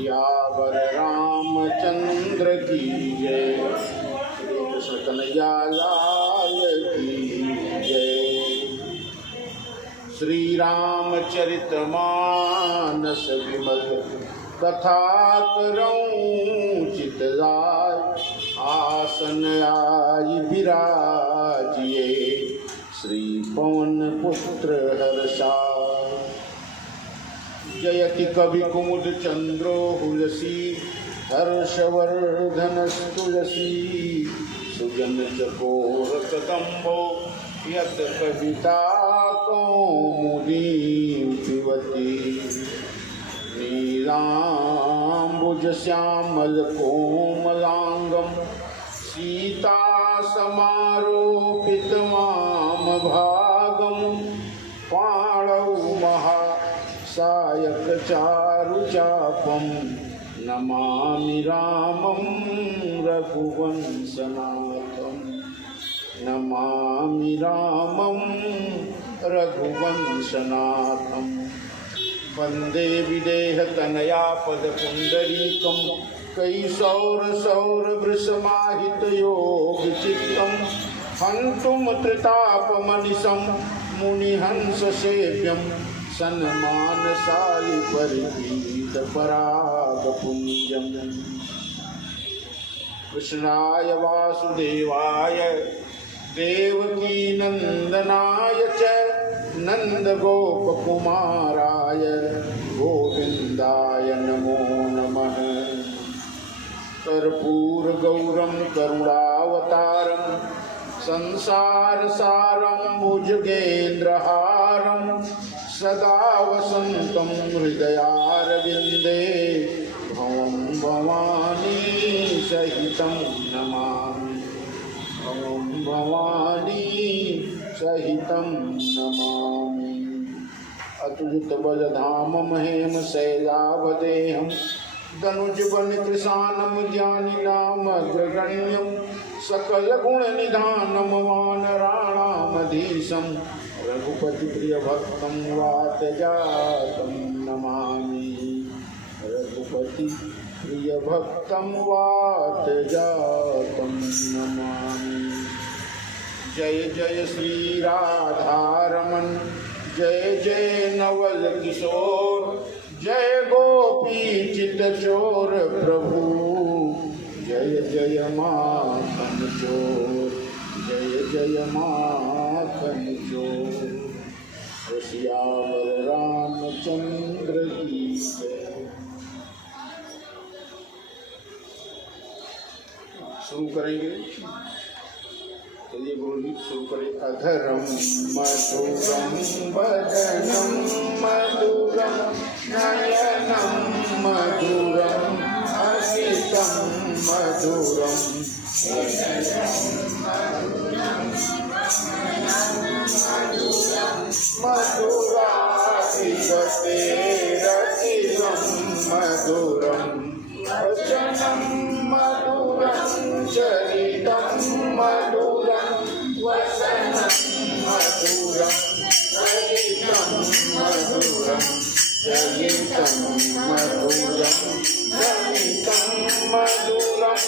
सियावर रामचंद्र की जय। श्री कृष्ण कन्हैया लाल की जय। श्री रामचरितमानस विमल कथा करऊं चित लाय। आसन आई विराजिए श्री पवन पुत्र हर्षाय। जयति कवि कुमुद चंद्रो हुलसी हर्षवर्धन तुलसी। सुजन चकोर कदम्बो यत कविता कौमुदी पिबती। नीलाम्बुज श्यामल कोमलांगम सीता समारोपित वाम भागम। पाणौ महासायक चारुचापम नमामि रामं रघुवंशनाथं। नमामि रामं रघुवंशनाथं। वंदे विदेहतनया पदपुंडरीकं। कैसौरसौरवृषमाहितयोगचित्तं। हन्तुं त्रितापमनिशं मुनिहंससेव्यं। सन्मानसायि परिपीतपरागपुञ्जम्। कृष्णाय वासुदेवाय देवकीनन्दनाय च नन्दगोपकुमाराय गोविन्दाय नमो नमः। कर्पूरगौरं करुणावतारं संसारसारं भुजगेन्द्रहारं। सदा वसन्तं हृदयारविन्दे भवं भवानी सहितं नमामि। भवं भवानी सहितं नमामि। अतुलित बलधामं हेम शैलावदेहं। धनुजबल कृशानं ज्ञानिनामग्रगण्यं। सकलगुणनिधानं वानराणामधीशं। रघुपति प्रियभक्तं वातजातं नमामि। रघुपति प्रियभक्तं वातजातं नमामि। जय जय श्री राधारमण जय जय नवल किशोर। जय गोपी चितचोर प्रभु जय जय माखन चोर। जय जय माखन चोर। सियावर रामचंद्र की जय। शुरू करेंगे। चलिए गुरुजी शुरू करें। अधरम मधुरम वदनम मधुरम नयनम मधुरम असितम मधुरम। मधुराधिपतेरतिरं मधुरं वचनं मधुरं चरितं मधुरं वचनं मधुरं चरितं मधुरं चरितं मधुरं चरितं मधुरं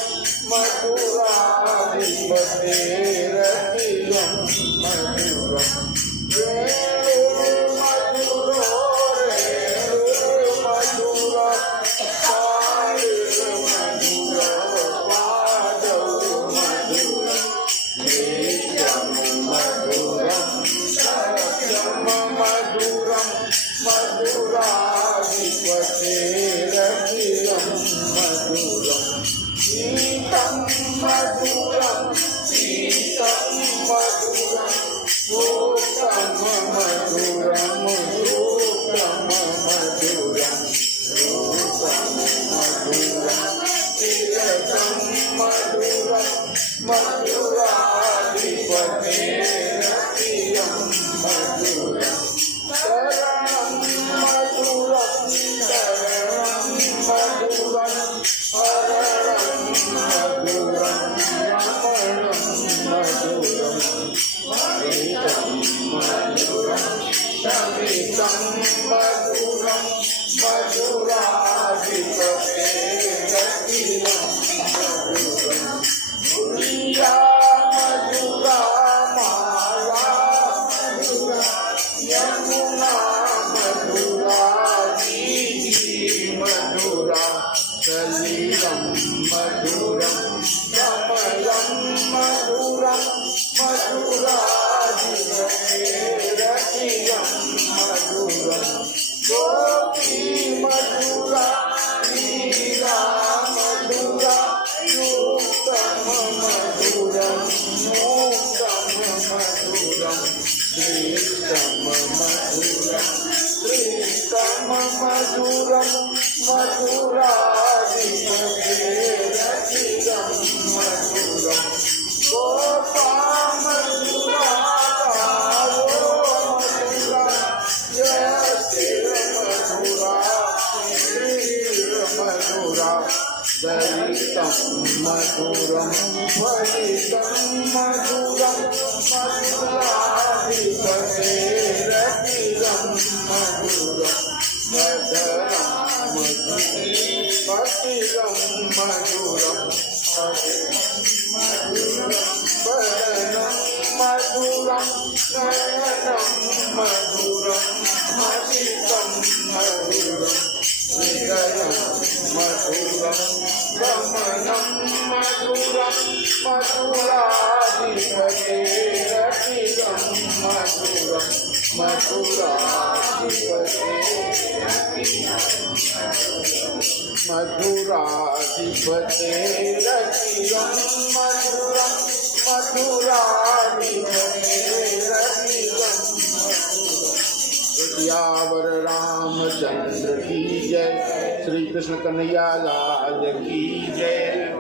मधुराधिपतेरतिरं मधुरं। मधुराधिपते मधुरम मधुराधिपतिरखिलं मधुरम गोपामधुरा मधुरा मधुरा मधुरा दरितं मधुरं फलितं मधुरं मधुराधिपतिरखिलं मधुरं मधुरं मधुरं मधुरं वदनं मधुरं नयनं मधुरं हसितं मधुरं हृदयं मधुरं गमनं मधुरं मधुराधिपतिरखिलं मधुरं मधुराधिपतिरखिलं मधुराधिपतिरखिलं मधुरं मधुराधिपतिरखिलं सियावर रामचंद्र की जय। श्री कृष्ण कन्हैया लाल की जय।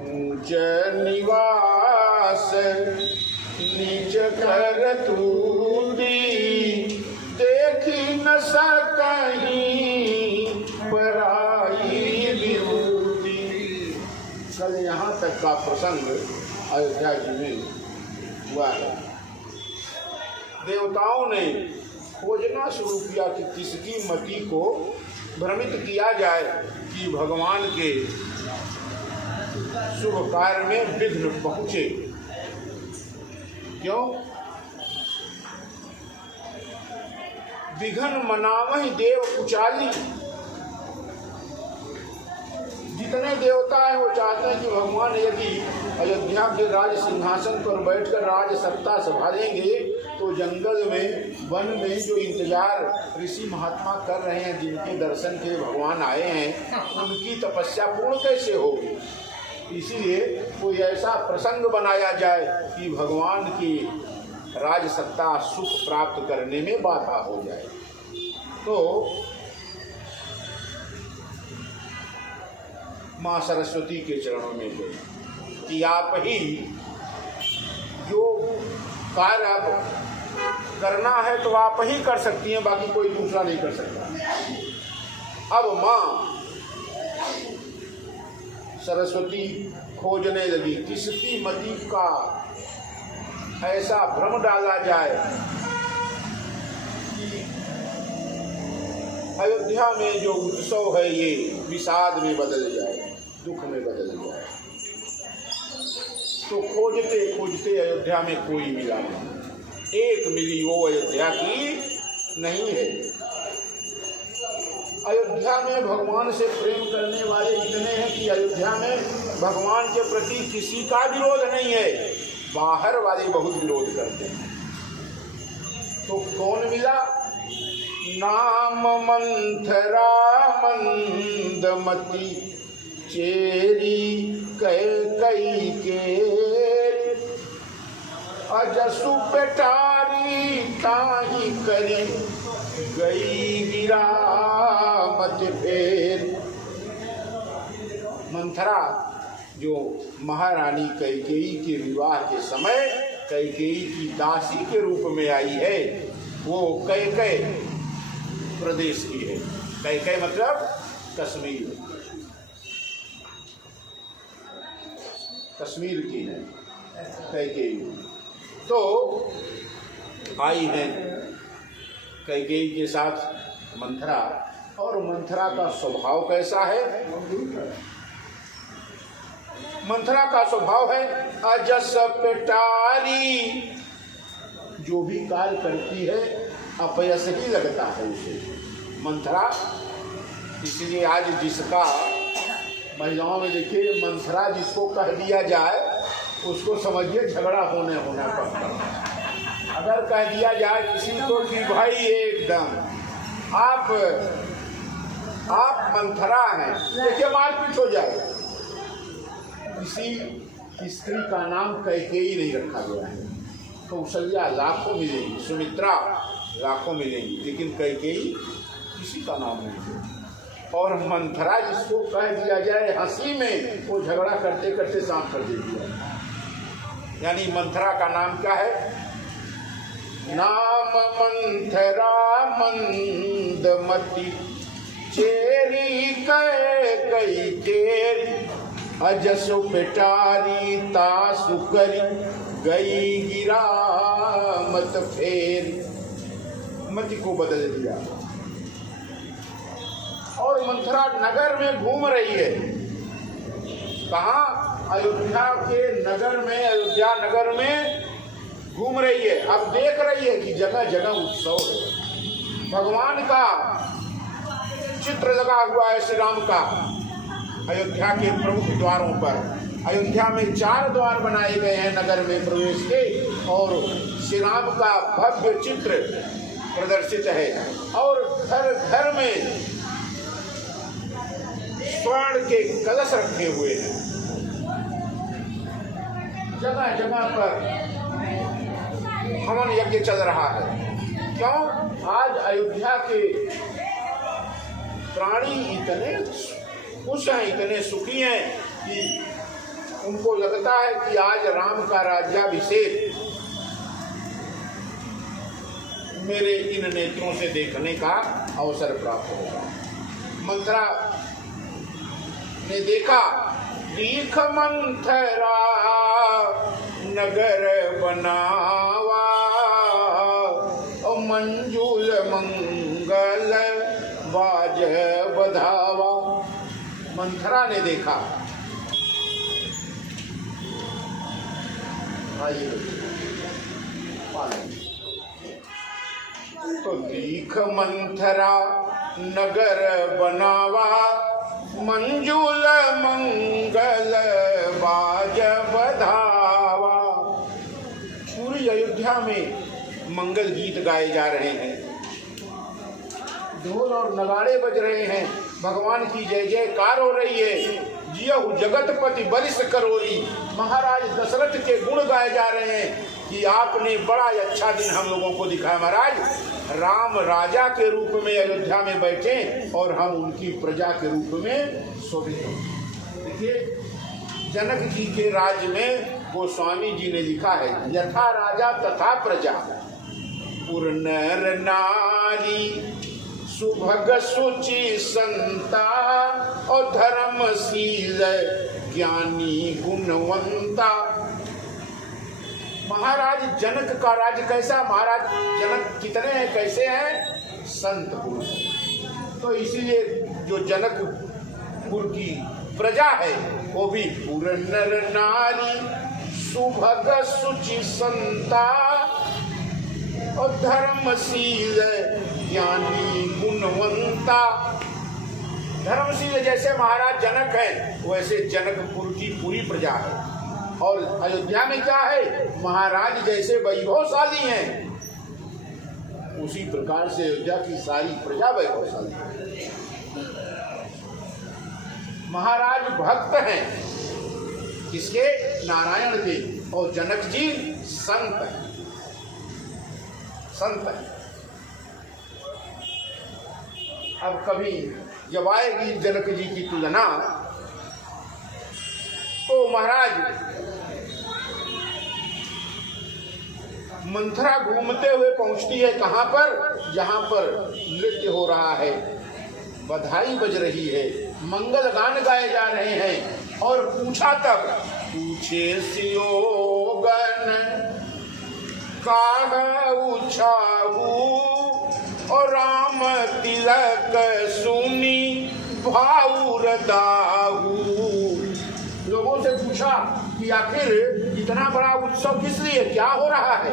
ऊंच निवास नीच कर तूरी देखी न सकहीं पराई विभूति। कल यहाँ तक का प्रसंग अयोध्या जी में हुआ है। देवताओं ने खोजना शुरू किया कि किसकी मति को भ्रमित किया जाए कि भगवान के शुभ कार्य में विघ्न पहुंचे। क्यों? विघ्न मनावहि देव कुचाली। जितने देवता हैं वो चाहते हैं कि भगवान यदि अयोध्या के राज सिंहासन पर बैठकर राज सत्ता संभालेंगे तो जंगल में वन में जो इंतजार ऋषि महात्मा कर रहे हैं, जिनके दर्शन के भगवान आए हैं, उनकी तपस्या पूर्ण कैसे होगी। इसीलिए कोई ऐसा प्रसंग बनाया जाए कि भगवान की राज सत्ता सुख प्राप्त करने में बाधा हो जाए। तो माँ सरस्वती के चरणों में गए कि आप ही जो कार्य आप करना है तो आप ही कर सकती हैं, बाकी कोई दूसरा नहीं कर सकता। अब माँ सरस्वती खोजने लगी किसकी मति का ऐसा भ्रम डाला जाए कि अयोध्या में जो उत्सव है ये विषाद में बदल जाए, दुख में बदल जाए। तो खोजते खोजते अयोध्या में कोई मिला नहीं। एक मिली वो अयोध्या की नहीं है। अयोध्या में भगवान से प्रेम करने वाले इतने हैं कि अयोध्या में भगवान के प्रति किसी का विरोध नहीं है, बाहर वाले बहुत विरोध करते हैं। तो कौन मिला? नाम मंथरा मंदमती चेरी कैकई के अजसु पेटारी ताही करी गई गिरामत फेर। मंथरा जो महारानी कैकेयी के विवाह के समय कैकेयी की दासी के रूप में आई है, वो कैकय प्रदेश की है। कैकय मतलब कश्मीर, कश्मीर की है कैकेयी। तो आई है कैकेयी के साथ मंथरा, और मंथरा का स्वभाव कैसा है? मंथरा का स्वभाव है अजस पेटारी। जो भी कार्य करती है अपयश ही लगता है उसे मंथरा। इसलिए आज जिसका महिलाओं में देखिए मंथरा जिसको कह दिया जाए उसको समझिए झगड़ा होना पड़ता है। अगर कह दिया जाए किसी को कि भाई एकदम आप मंथरा हैं, देखिए मारपीट हो जाए। किसी स्त्री का नाम कैकेयी नहीं रखा गया है। कौशल्या लाखों मिलेंगी, सुमित्रा लाखों मिलेंगी, लेकिन कैकेयी किसी का नाम नहीं है। और मंथरा जिसको कह दिया जाए हंसी में, वो झगड़ा करते करते शाम कर देती है। यानी मंथरा का नाम क्या है? नाम मंथरा मंदमती, चेरी कई तेरी, अजसो पेटारी तासु करी, गई गिरा मत फेरी। मति को बदल दिया। और मंथरा नगर में घूम रही है। कहाँ? अयोध्या के नगर में, अयोध्या नगर में घूम रही है। अब देख रही है कि जगह जगह उत्सव है, भगवान का चित्र लगा हुआ है, श्री राम का, अयोध्या के प्रमुख द्वारों पर। अयोध्या में 4 द्वार बनाए गए हैं नगर में प्रवेश के, और श्री राम का भव्य चित्र प्रदर्शित है। और घर घर में स्वर्ण के कलश रखे हुए हैं। जगह जगह पर हवन यज्ञ चल रहा है। क्यों? आज अयोध्या के प्राणी इतने खुश हैं, इतने सुखी हैं कि उनको लगता है कि आज राम का राज्याभिषेक मेरे इन नेत्रों से देखने का अवसर प्राप्त होगा। मंथरा ने देखा, दीख मंथरा नगर बनावा, और मंजूल मंगल बाज बधावा। मंथरा ने देखा, तो दीख मंथरा नगर बनावा, मंजूल मंगल बाज बधावा। पूरी अयोध्या में मंगल गीत गाए जा रहे हैं, ढोल और नगाड़े बज रहे हैं, भगवान की जय जयकार हो रही है। जियहु जगतपति बरिस करोरी, महाराज दशरथ के गुण गाए जा रहे हैं कि आपने बड़ा अच्छा दिन हम लोगों को दिखाया। महाराज राम राजा के रूप में अयोध्या में बैठे और हम उनकी प्रजा के रूप में शोभित हो। देखिए, जनक जी के राज्य में गोस्वामी जी ने लिखा है, यथा राजा तथा प्रजा, पुर नर नारी, सुभग सुचि संता, और धर्मशील ज्ञानी गुणवंता। महाराज जनक का राज्य कैसा? महाराज जनक कितने हैं, कैसे हैं? संत पुरुष। तो इसीलिए जो जनकपुर की प्रजा है वो भी पुर नर नारी, सुभग सुचि संता, और धर्मशील ज्ञानी गुणवंता। धर्मशील जैसे महाराज जनक है, वैसे जनकपुर की पूरी प्रजा है। और अयोध्या में क्या है? महाराज जैसे वैभवशाली हैं, उसी प्रकार से अयोध्या की सारी प्रजा वैभवशाली है। महाराज भक्त हैं, किसके? नारायण के। और जनक जी संत हैं, संत है। अब कभी जब आएगी जनक जी की तुलना, तो महाराज मंथरा घूमते हुए पहुंचती है कहाँ पर? जहाँ पर नृत्य हो रहा है, बधाई बज रही है, मंगल गान गाए जा रहे हैं। और पूछा तब, पूछे सियोगन काह उछाहू, और राम तिलक सुनी भाऊर दाहू। लोगों से पूछा कि आखिर इतना बड़ा उत्सव किस लिए, क्या हो रहा है?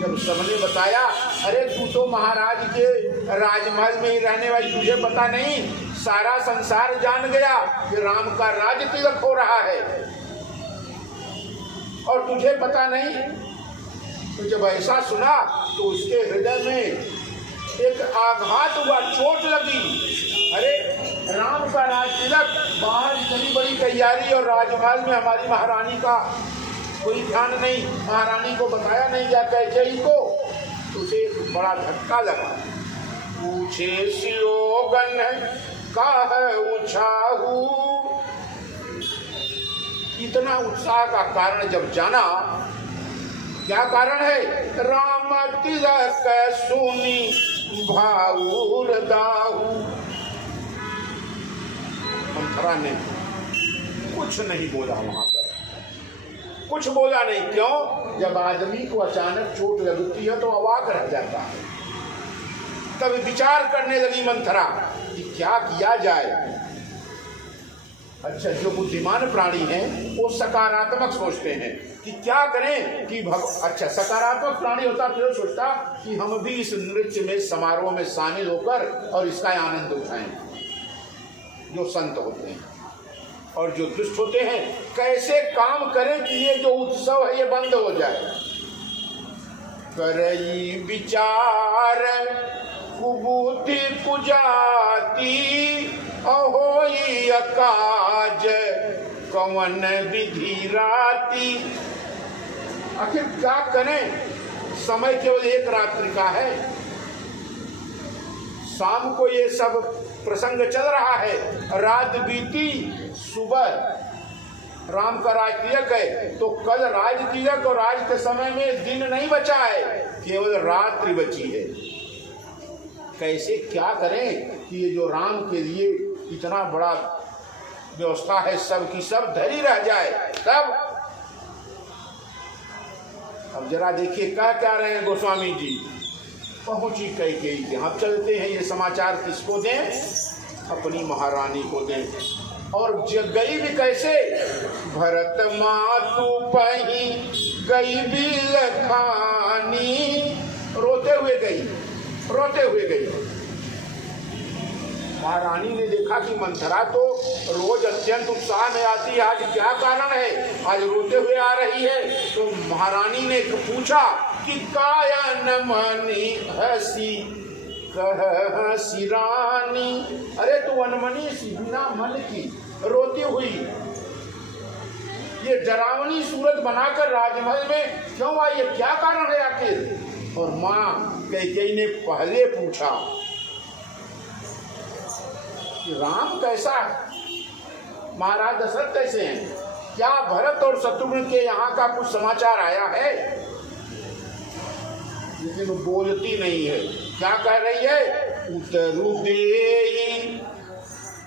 जब सबने बताया, अरे तू तो महाराज के राजमहल में ही रहने वाली, तुझे पता नहीं, सारा संसार जान गया कि राम का राज तिलक हो रहा है, और तुझे पता नहीं। तो जब ऐसा सुना तो उसके हृदय में एक आघात हुआ, चोट लगी। अरे राम का राज तिलक, बाहर इतनी बड़ी तैयारी और राजमहल में हमारी महारानी का कोई ध्यान नहीं, महारानी को बताया नहीं गया कैकेयी को, तो उसे बड़ा धक्का लगा। पूछे सियोगन काह उछाहू, इतना उत्साह का कारण जब जाना, क्या कारण है? राम तिलक सुनी भाऊर दाऊ। मंथरा ने कुछ नहीं बोला, वहां पर कुछ बोला नहीं। क्यों? जब आदमी को अचानक चोट लगती है तो अवाक रह जाता है। तब विचार करने लगी मंथरा कि क्या किया जाए। अच्छा, जो बुद्धिमान प्राणी हैं वो सकारात्मक सोचते हैं कि क्या करें कि अच्छा, सकारात्मक प्राणी होता तो सोचता कि हम भी इस नृत्य में, समारोह में शामिल होकर और इसका आनंद उठाएं। जो संत होते हैं और जो दुष्ट होते हैं, कैसे काम करें कि ये जो उत्सव है ये बंद हो जाए। करई विचार कुबूति कुजाती, अहोई अकाज कवन विधि राती। आखिर क्या करें? समय केवल एक रात्रि का है। शाम को ये सब प्रसंग चल रहा है, रात बीती, सुबह राम का राज तिलक है, तो कल राज तिलक और आज के समय में दिन नहीं बचा है, केवल रात्रि बची है। कैसे क्या करें कि ये जो राम के लिए इतना बड़ा व्यवस्था है, सब की सब धरी रह जाए। तब अब जरा देखिए क्या कह रहे हैं गोस्वामी जी। पहुंची कैकेयी के, हम चलते हैं, ये समाचार किसको दें? अपनी महारानी को दें। और गई भी कैसे? भरत मातु पही गई भी लखानी, रोते हुए गई, रोते हुए गई। महारानी ने देखा कि मंथरा तो रोज अत्यंत उत्साह में आती है, आज क्या कारण है, आज रोते हुए आ रही है। तो महारानी ने पूछा कि काया मनी हसी कह सिरानी, अरे तू अनमनी सी, बिना मन की रोती हुई, ये डरावनी सूरत बनाकर राजमहल में क्यों आई है, क्या कारण है आखिर? और माँ कैकेयी ने पहले पूछा कि राम कैसा है, महाराज दशरथ कैसे हैं, क्या भरत और शत्रुघ्न के यहाँ का कुछ समाचार आया है? लेकिन वो बोलती नहीं है। क्या कह रही है? उतरु देई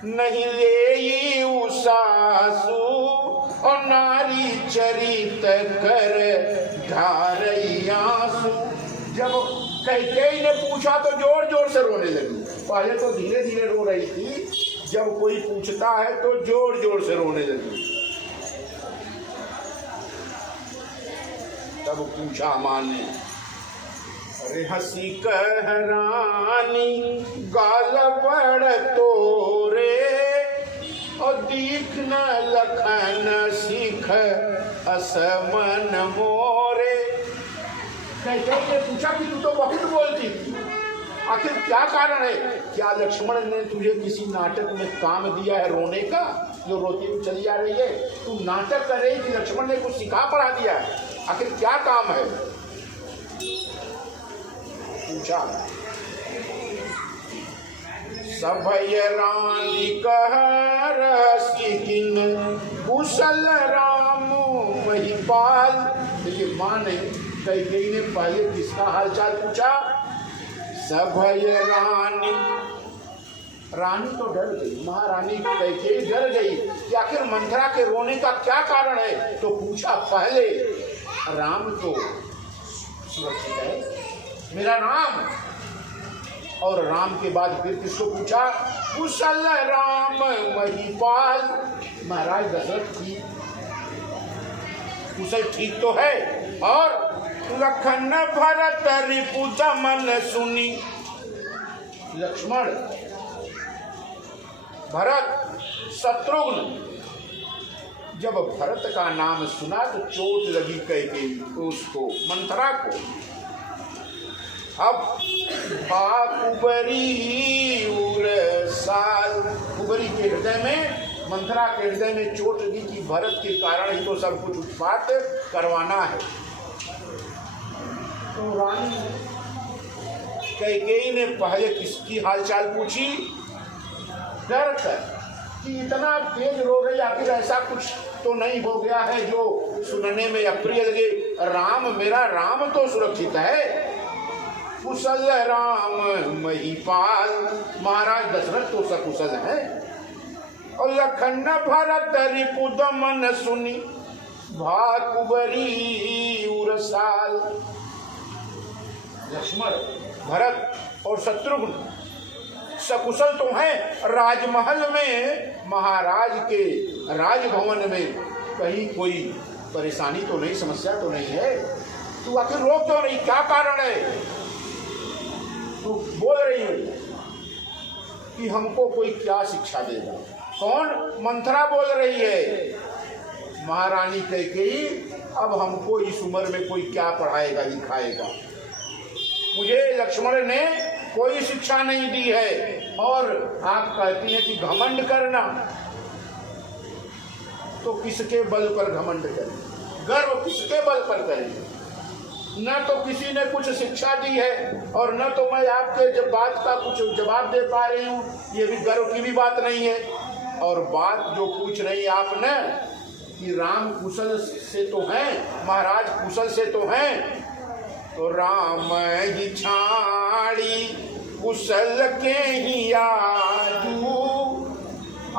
नहीं लेई उसासु, और नारी चरित कर धारई आंसू। जब कैकेयी ने पूछा तो जोर जोर से रोने लगी। पहले तो धीरे धीरे रो रही थी, जब कोई पूछता है तो जोर जोर से रोने लगी। तब पूछा माँ ने, अरे हसी कह रानी गाल बड़ तोरे, और दीख न लखन सीख असमन मोरे। कैकेयी ने पूछा कि तू तो बहुत बोलती थी, आखिर क्या कारण है? क्या लक्ष्मण ने तुझे किसी नाटक में काम दिया है रोने का, जो रोती हुई चली आ रही है? तू नाटक कर रही थी, लक्ष्मण ने कुछ सिखा पढ़ा दिया है, आखिर क्या काम है? पूछा। सभय रानी कह रसिकिन कुशल राम महिपाल। देखिए माँ ने, कैकेयी ने पहले किसका हालचाल पूछा? सभय रानी। रानी तो डर गई, महारानी कैकेयी डर गई कि आखिर मंथरा के रोने का क्या कारण है। तो पूछा पहले, राम तो सुरक्षित है, मेरा राम। और राम के बाद फिर किसको पूछा? कुशल राम महिपाल। महाराज दशरथ की कुशल ठीक तो है, और लखन भरत रिपु दमन सुनी। लक्ष्मण, भरत, शत्रुघ्न, जब भरत का नाम सुना तो चोट लगी कैकेयी को, उसको, मंथरा को। अब कुबरी उरसाल, कुबरी के हृदय में, मंथरा के हृदय में चोट लगी कि भरत के कारण ही तो सब कुछ उत्पात करवाना है। तो रानी कैकेयी ने पहले किसकी हालचाल पूछी, डर कर कि इतना तेज रो रही, आखिर ऐसा कुछ तो नहीं हो गया है जो सुनने में अप्रिय लगे। राम, मेरा राम तो सुरक्षित है, कुशल राम महिपाल, महाराज दशरथ तो सकुशल है। और लखन भरत रिपुदमन सुनी भाकुबरी उरसाल। लक्ष्मण, भरत और शत्रुघ्न सकुशल तो हैं, राजमहल में, महाराज के राजभवन में कहीं कोई परेशानी तो नहीं, समस्या तो नहीं है। तू आखिर रो क्यों नहीं, क्या कारण है? तू बोल रही है कि हमको कोई क्या शिक्षा देगा? कौन? मंथरा बोल रही है, महारानी कैकेयी अब हमको इस उम्र में कोई क्या पढ़ाएगा लिखाएगा, मुझे लक्ष्मण ने कोई शिक्षा नहीं दी है। और आप कहती हैं कि घमंड करना, तो किसके बल पर घमंड करें, गर्व किसके बल पर करें? न तो किसी ने कुछ शिक्षा दी है और न तो मैं आपके जब बात का कुछ जवाब दे पा रही हूँ, ये भी गर्व की भी बात नहीं है। और बात जो पूछ रही आप न कि राम कुशल से तो हैं, महाराज कुशल से तो हैं, तो राम ही छाड़ी कुशल के ही आजू,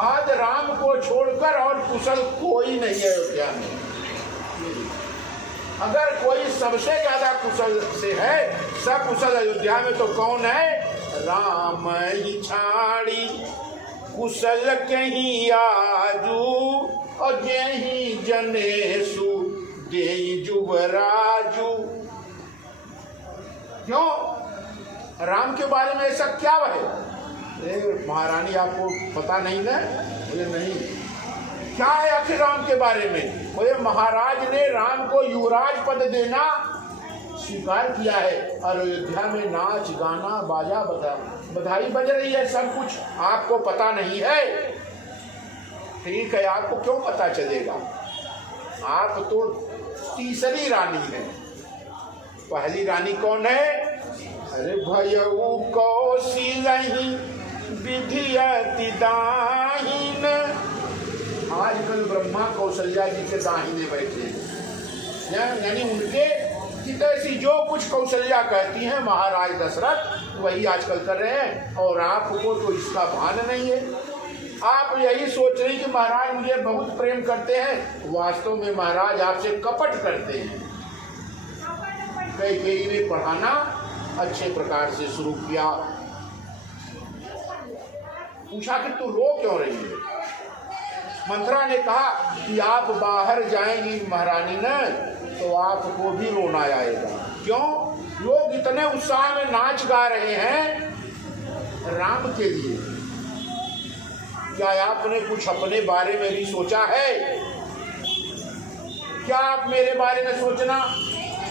आज राम को छोड़कर और कुशल कोई नहीं है अयोध्या में। अगर कोई सबसे ज्यादा कुशल से है, सकुशल अयोध्या में, तो कौन है? राम ही छाड़ी कुशल के ही आजू, और जेहि जनेसु देई जुबराजू। क्यों? राम के बारे में ऐसा क्या है? महारानी आपको पता नहीं ना? बोले नहीं। क्या है आखिर राम के बारे में? बोले महाराज ने राम को युवराज पद देना स्वीकार किया है, और अयोध्या में नाच गाना बाजा बधाई बज रही है, सब कुछ आपको पता नहीं है। ठीक है, आपको क्यों पता चलेगा? आप तो तीसरी रानी है। पहली रानी कौन है? अरे भयऊ कौशिलहि विधियति दाहिन। आजकल ब्रह्मा कौशल्या जी के दाहिने बैठे हैं, यानी उनके हितैषी जो कुछ कौशल्या कहती हैं महाराज दशरथ वही आजकल कर रहे हैं, और आपको तो इसका भान नहीं है। आप यही सोच रहे हैं कि महाराज मुझे बहुत प्रेम करते हैं, वास्तव में महाराज आपसे कपट करते हैं। कैकेयी ने पढ़ाना अच्छे प्रकार से शुरू किया। पूछा कि तू रो क्यों रही है? मंथरा ने कहा कि आप बाहर जाएंगी महारानी ने, तो आपको भी रोना आएगा। क्यों? लोग इतने उत्साह में नाच गा रहे हैं राम के लिए, क्या आपने कुछ अपने बारे में भी सोचा है? क्या आप मेरे बारे में सोचना?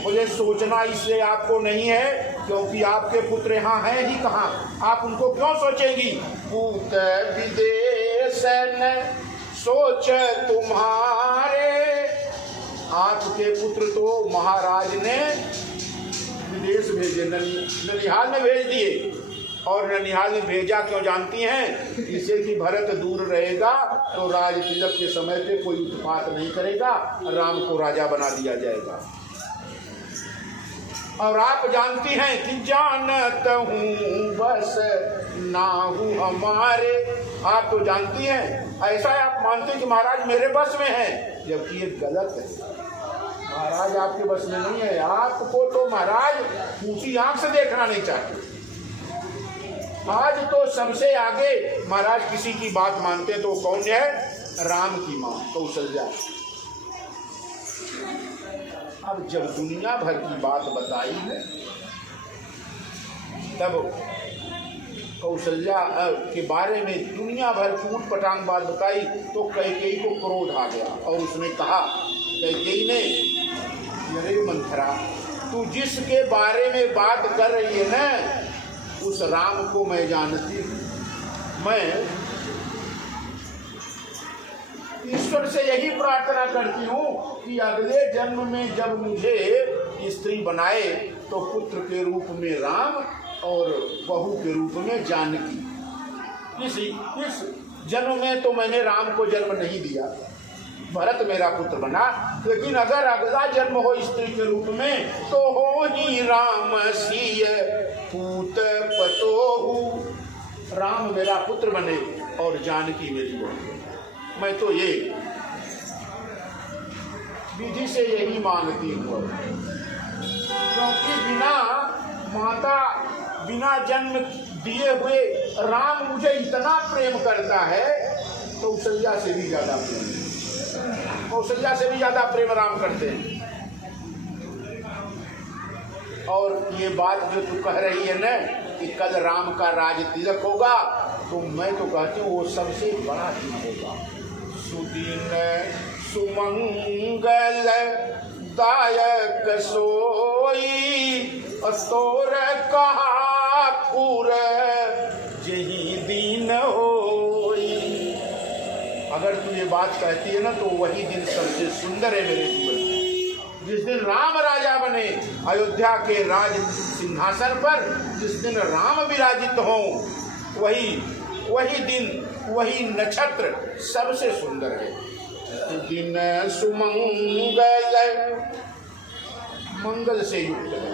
मुझे सोचना इसलिए आपको नहीं है क्योंकि आपके पुत्र यहाँ हैं ही कहाँ, आप उनको क्यों सोचेंगी? पूत विदेश न सोच तुम्हारे, आपके पुत्र तो महाराज ने विदेश भेजे, ननिहाल में भेज दिए। और ननिहाल में भेजा क्यों जानती हैं? इससे कि भरत दूर रहेगा तो राज तिलक के समय पे कोई उत्पात नहीं करेगा, राम को राजा बना दिया जाएगा। और आप जानती हैं कि जानत हूँ बस ना हूँ हमारे, आप तो जानती हैं, ऐसा आप मानते हैं कि महाराज मेरे बस में है, जबकि ये गलत है। महाराज आपके बस में नहीं है, आपको तो महाराज ऊंची आंख से देखना नहीं चाहते। आज तो सबसे आगे महाराज किसी की बात मानते तो कौन है? राम की मां कौशल्या। अब जब दुनिया भर की बात बताई है, तब कौशल्या के बारे में दुनिया भर की ऊट पटांग बात बताई, तो कैकेयी को क्रोध आ गया और उसने कहा, कैकेयी ने, अरे मंथरा तू जिसके बारे में बात कर रही है ना, उस राम को मैं जानती हूँ। मैं ईश्वर से यही प्रार्थना करती हूँ कि अगले जन्म में जब मुझे स्त्री बनाए तो पुत्र के रूप में राम और बहू के रूप में जानकी। इस जन्म में तो मैंने राम को जन्म नहीं दिया, भरत मेरा पुत्र बना, लेकिन अगर अगला जन्म हो स्त्री के रूप में तो हो ही राम सीय पूत पतोहु, राम मेरा पुत्र बने और जानकी मेरी बहू। मैं तो ये विधि से यही मांगती हूँ, क्योंकि बिना जन्म दिए हुए राम मुझे इतना प्रेम करता है, तो कौशल्या से भी ज्यादा प्रेम, कौशल्या से भी ज्यादा प्रेम राम करते हैं। और ये बात जो तू कह रही है ना कि कल राम का राज तिलक होगा, तो मैं तो कहती हूँ वो सबसे बड़ा दिन होगा। सुदिन सुमंगल दायक सोई, तोर कहा पूर यही दिन होई। अगर तू ये बात कहती है ना तो वही दिन सबसे सुंदर है मेरे जीवन में। जिस दिन राम राजा बने अयोध्या के राज सिंहासन पर, जिस दिन राम विराजित हो, वही दिन, वही नक्षत्र सबसे सुंदर है। दिन सुमंगल, मंगल से युक्त है,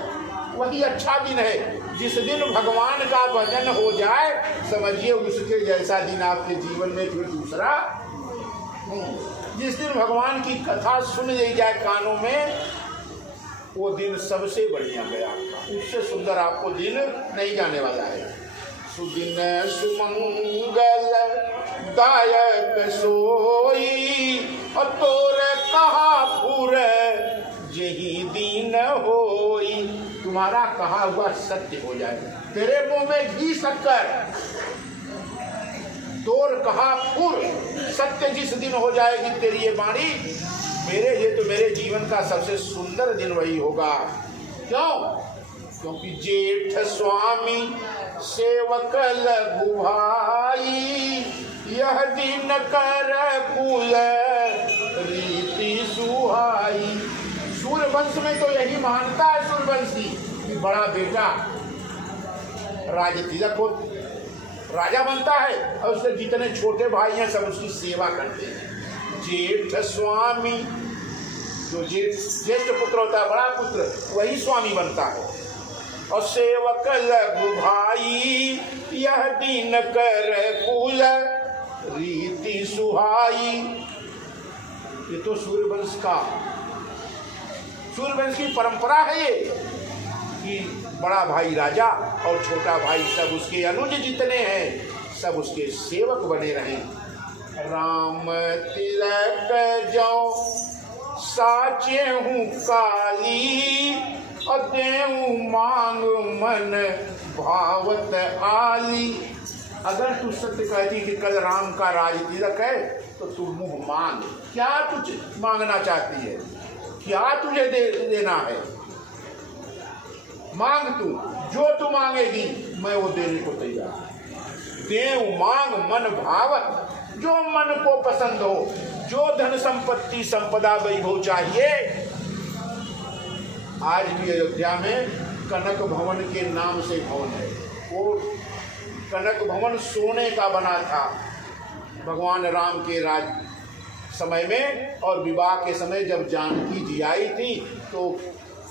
वही अच्छा दिन है। जिस दिन भगवान का भजन हो जाए, समझिए उसके जैसा दिन आपके जीवन में फिर दूसरा नहीं। जिस दिन भगवान की कथा सुन ली जाए कानों में, वो दिन सबसे बढ़िया गया, उससे सुंदर आपको दिन नहीं जाने वाला है। सुदिन सुमंगल दायक सोई, और तोर कहा पूर यही दिन होई। तुम्हारा कहा हुआ सत्य हो जाए, तेरे मुंह में घी शक्कर, तोर कहा पूर सत्य जिस दिन हो जाएगी तेरी ये वाणी, ये तो मेरे जीवन का सबसे सुंदर दिन वही होगा। क्यों? क्योंकि जेठ स्वामी सेवक लघु भाई, यह दिन कर कुल रीति सुहाई। सूर्यवंश में तो यही मानता है सूर्यवंशी कि बड़ा बेटा राज तिलक हो, राजा बनता है और उसके जितने छोटे भाई हैं सब उसकी सेवा करते हैं। जेठ स्वामी, जो ज्येष्ठ पुत्र होता है, बड़ा पुत्र, वही स्वामी बनता है। और सेवक लघु भाई, यह दिन कर कुल रीति सुहाई। ये तो सूर्यवंश की परंपरा है ये, कि बड़ा भाई राजा और छोटा भाई सब उसके अनुज जितने हैं सब उसके सेवक बने रहें। राम तिलक जो साचे हूँ काली, और देऊ मांग मन भावत आली। अगर तू सत्य कहती कि कल राम का राज तिलक है, तो तू मुंह मांग, क्या तुझे मांगना चाहती है, क्या तुझे देना है, मांग तू, जो तू मांगेगी मैं वो देने को तैयार। देव मांग मन भावत, जो मन को पसंद हो, जो धन संपत्ति संपदा वैभव चाहिए। आज भी अयोध्या में कनक भवन के नाम से भवन है। वो कनक भवन सोने का बना था भगवान राम के राज समय में, और विवाह के समय जब जानकी जी आई थी तो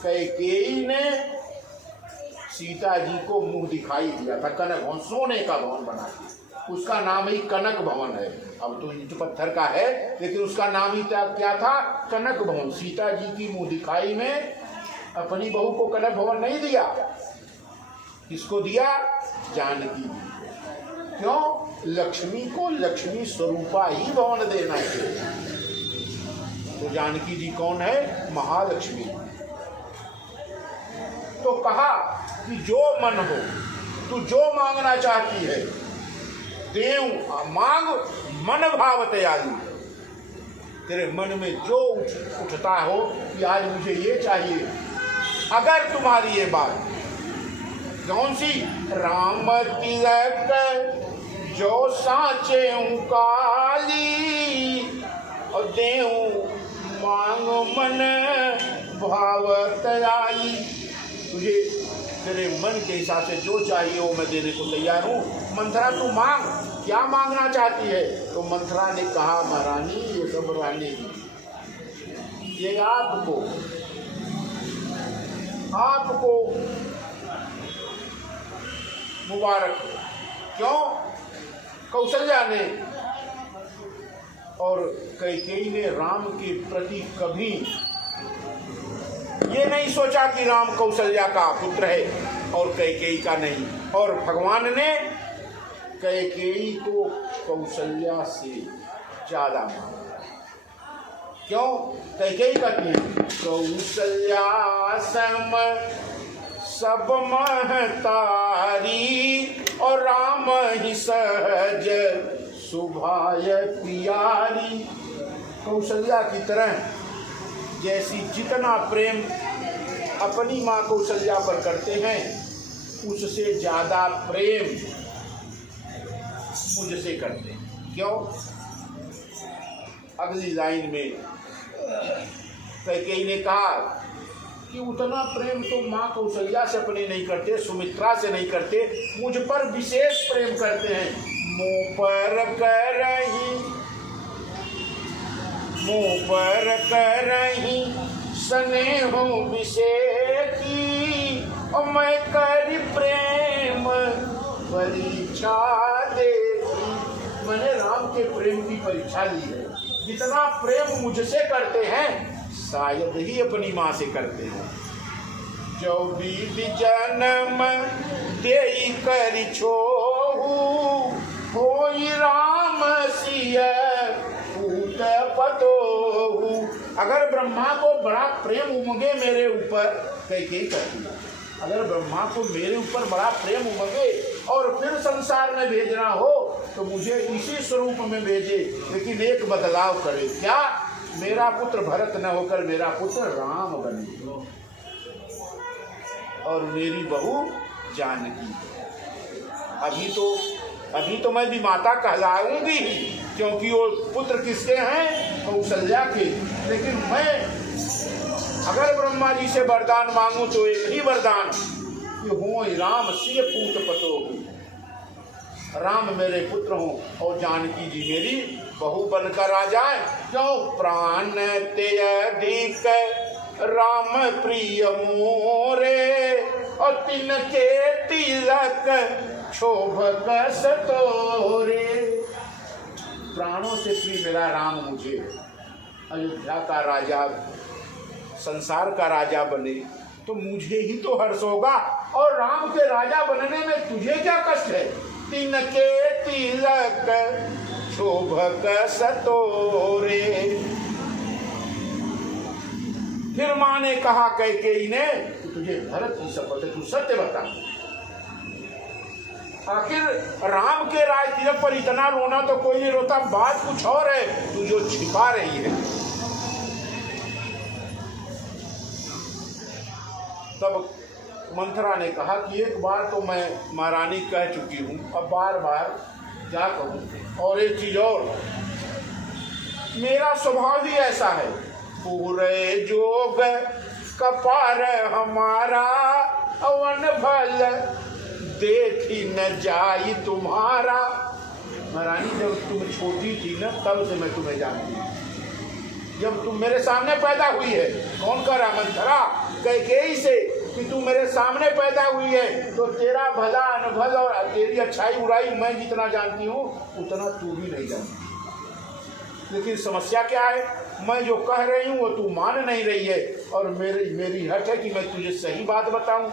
कैकेयी ने सीता जी को मुंह दिखाई दिया था। कनक भवन सोने का भवन बना, उसका नाम ही कनक भवन है। अब तो ईंट पत्थर का है, लेकिन उसका नाम ही क्या था, कनक भवन। सीता जी की मुंह दिखाई में अपनी बहू को कनक भवन नहीं दिया, किसको दिया, जानकी जी। क्यों? लक्ष्मी को लक्ष्मी स्वरूपा ही भवन देना है। तो जानकी जी कौन है, महालक्ष्मी। तो कहा कि जो मन हो, तू जो मांगना चाहती है देव मांग मन भावत आलू। तेरे मन में जो उठता हो कि आज मुझे ये चाहिए, अगर तुम्हारी ये बात कौन सी, राम तिलक जो साचे काली और देऊ मांग मन भावत आई, तुझे तेरे मन के हिसाब से जो चाहिए वो मैं देने को तैयार हूँ। मंथरा तू मांग, क्या मांगना चाहती है? तो मंथरा ने कहा महारानी ये सब रानी ये आपको मुबारक। क्यों? कौशल्या ने और कैकेयी ने राम के प्रति कभी ये नहीं सोचा कि राम कौशल्या का पुत्र है और कैकेयी का नहीं, और भगवान ने कैकेयी को कौशल्या से ज्यादा माना। क्यों? कैकेयी कहती है कौशल्या सम सब महतारी और राम ही सहज सुभाय प्यारी। कौशल्या की तरह जैसी जितना प्रेम अपनी माँ कौशल्या पर करते हैं उससे ज्यादा प्रेम मुझसे करते हैं। क्यों? अगली लाइन में कैकेयी ने कहा कि उतना प्रेम तो माँ कौशल्या से अपने नहीं करते, सुमित्रा से नहीं करते, मुझ पर विशेष प्रेम करते हैं। मुँह पर करही स्नेह विषेकी और मैं करी प्रेम परीक्षा देखी। मैंने राम के प्रेम की परीक्षा ली है। जितना प्रेम मुझसे करते हैं शायद ही अपनी माँ से करते हैं। जो बीत जन्म देई करि छोहु होई राम सिय पूत पतोहु। अगर ब्रह्मा को बड़ा प्रेम उमगे मेरे ऊपर, कैकेयी कहती है, अगर ब्रह्मा को मेरे ऊपर बड़ा प्रेम उमगे और फिर संसार में भेजना हो तो मुझे इसी स्वरूप में भेजे, लेकिन एक बदलाव करे। क्या? मेरा पुत्र भरत न होकर मेरा पुत्र राम बने और मेरी बहू जानकी। अभी तो मैं भी माता कहलाऊंगी क्योंकि वो पुत्र किसके हैं? कौशल्या के। लेकिन मैं अगर ब्रह्मा जी से वरदान मांगू तो एक ही वरदान कि हो राम सिय पूत पतोहु, राम मेरे पुत्र हों और जानकी जी मेरी बहू बनकर आ जाए। क्यों? प्राण ते अधिक राम प्रिय मोरे और तिनके तिलक शोभक सतोरे। प्राणों से प्रिय मेरा राम मुझे अयोध्या का राजा, संसार का राजा बने तो मुझे ही तो हर्ष होगा, और राम के राजा बनने में तुझे क्या कष्ट है? तिनके तिलक शोभक सतोरे। फिर माँ ने कहा कैकेयी ने कि तुझे भरत की शपथ है, तू सत्य बता। आखिर राम के राज तिलक पर इतना रोना तो कोई नहीं रोता, बात कुछ और है, तू जो छिपा रही है। तब मंथरा ने कहा कि एक बार तो मैं महारानी कह चुकी हूँ, अब बार बार क्या कहूँ। और एक चीज और, मेरा स्वभाव ही ऐसा है, पूरे जोग कपार हमारा अवन भल देखी न जाई तुम्हारा। महारानी जब तुम छोटी थी न तब से मैं तुम्हें जानती हूँ, जब तुम मेरे सामने पैदा हुई है। कौन कह रहा? मंथरा कैकेयी से कि तू मेरे सामने पैदा हुई है तो तेरा भला अनभल और तेरी अच्छाई बुराई मैं जितना जानती हूँ उतना तू भी नहीं जानती। लेकिन समस्या क्या है? मैं जो कह रही हूँ वो तू मान नहीं रही है, और मेरी हट है कि मैं तुझे सही बात बताऊं।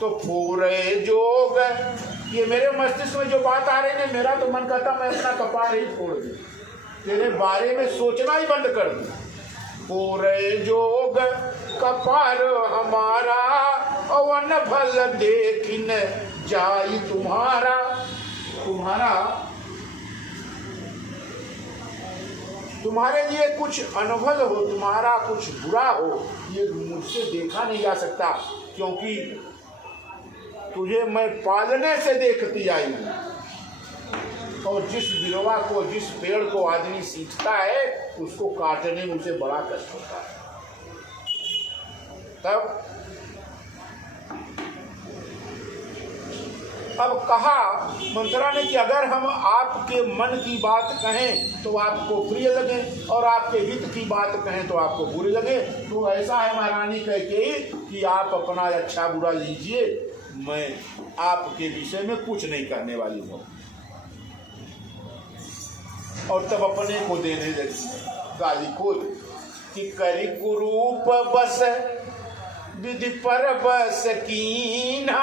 तो पूरे जोग, ये मेरे मस्तिष्क में जो बात आ रही है, मेरा तो मन करता मैं अपना कपार ही फोड़ दूं, तेरे बारे में सोचना ही बंद कर दूं। पूरे जोग कपार हमारा अवन भल देखिन जाई तुम्हारा। तुम्हारे लिए कुछ अनभल हो, तुम्हारा कुछ बुरा हो, ये मुझसे देखा नहीं जा सकता, क्योंकि तुझे मैं पालने से देखती आई हूँ। और जिस बिरवा को, जिस पेड़ को आदमी सींचता है, उसको काटने में उसे बड़ा कष्ट होता है। तब अब कहा मंत्रा ने कि अगर हम आपके मन की बात कहें तो आपको प्रिय लगे, और आपके हित की बात कहें तो आपको बुरी लगे, तो ऐसा है महारानी कैकेयी कि आप अपना अच्छा बुरा लीजिए, मैं आपके विषय में कुछ नहीं करने वाली हूँ। और तब अपने को देने लगी गाली को कि करी कुरूप बस विधि पर बस कीना,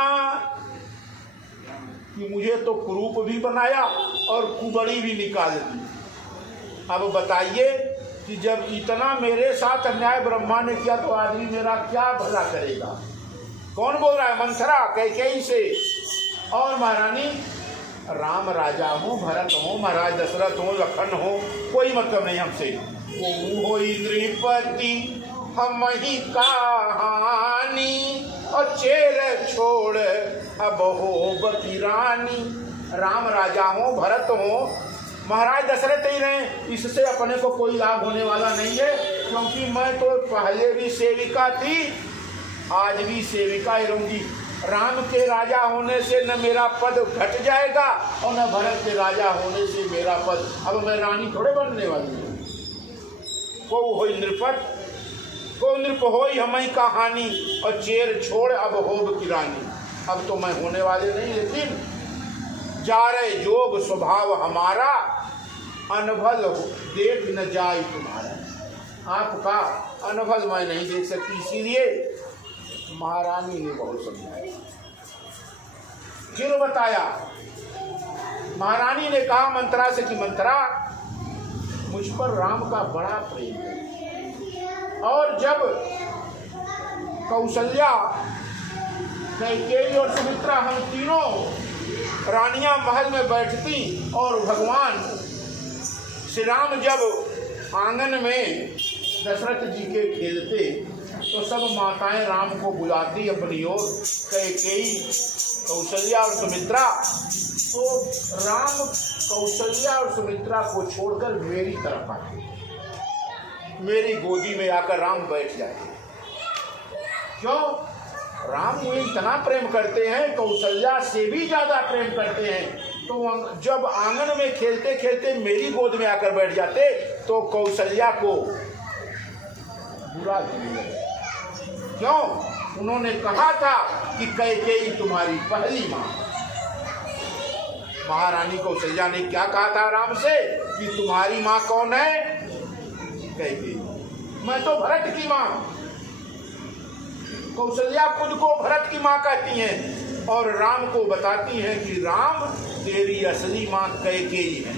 कि मुझे तो कुरूप भी बनाया और कुबड़ी भी निकाल दी। अब बताइए कि जब इतना मेरे साथ अन्याय ब्रह्मा ने किया तो आदमी मेरा क्या भला करेगा? कौन बोल रहा है? मंथरा कैकेयी से। और महारानी, राम राजा हो, भरत हो, महाराज दशरथ हो, लखन हो, कोई मतलब नहीं हमसे। वो हो नृपति हम ही कहानी, और चेर छोड़ अब हो बकी रानी। राम राजा हो, भरत हो, महाराज दशरथ ही रहे, इससे अपने को कोई लाभ होने वाला नहीं है, क्योंकि मैं तो पहले भी सेविका थी, आज भी सेविका ही रहूंगी। राम के राजा होने से न मेरा पद घट जाएगा और न भरत के राजा होने से मेरा पद, अब मैं रानी थोड़े बनने वाली हूँ। को हो नृपत, को नृप हो हमई कहानी, और चेर छोड़ अब होब की रानी। अब तो मैं होने वाले नहीं, लेकिन जा रहे जोग स्वभाव हमारा, अनभल देख न जाए तुम्हारा। आपका अनभल मैं नहीं देख सकती, इसीलिए महारानी ने बहुत समझाया। फिर बताया, महारानी ने कहा मंत्रा से कि मंत्रा, मुझ पर राम का बड़ा प्रेम है, और जब कौशल्या, कैकेयी और सुमित्रा हम तीनों रानियां महल में बैठती और भगवान श्री राम जब आंगन में दशरथ जी के खेलते तो सब माताएं राम को बुलाती अपनी ओर, कैकेयी, कौशल्या और सुमित्रा। तो राम कौशल्या और सुमित्रा को छोड़कर मेरी तरफ आते, मेरी गोदी में आकर राम बैठ जाते। क्यों? राम मुझे इतना प्रेम करते हैं, कौशल्या से भी ज्यादा प्रेम करते हैं। तो जब आंगन में खेलते खेलते मेरी गोद में आकर बैठ जाते तो कौशल्या को बुरा लगने लगा। क्यों? उन्होंने कहा था कि कैकेयी तुम्हारी पहली माँ। महारानी कौशल्या ने क्या कहा था राम से कि तुम्हारी माँ कौन है? कैकेयी। मैं तो भरत की माँ। कौशल्या खुद को भरत की माँ कहती हैं और राम को बताती हैं कि राम तेरी असली माँ कैकेयी है।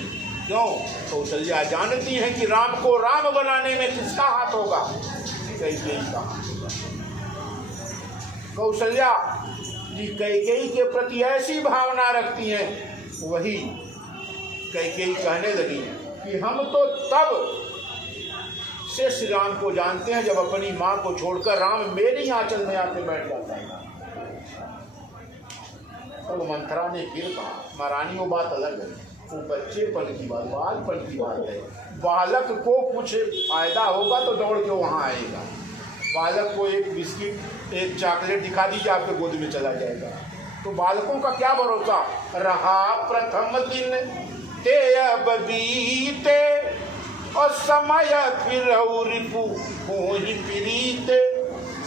क्यों? कौशल्या जानती हैं कि राम को राम बनाने में किसका हाथ होगा? कैकेयी का हाथ होगा। कौशल्या जी कैकेयी के प्रति ऐसी भावना रखती हैं, वही कैकेयी कहने लगी कि हम तो तब से श्री राम को जानते हैं जब अपनी माँ को छोड़कर राम मेरी आंचल में आके बैठ जाता है। तो मंथरा ने फिर कहा, महारानी वो बात अलग है, वो बच्चेपन की बात, बालपन की बात है। बालक को कुछ फायदा होगा तो दौड़ के वहाँ आएगा। बालक को एक बिस्किट, एक चॉकलेट दिखा दीजिए, आपके गोद में चला जाएगा। तो बालकों का क्या भरोसा? रहा प्रथम दिन ते अब बीते, और समय फिर रिपु हो ही प्रीत।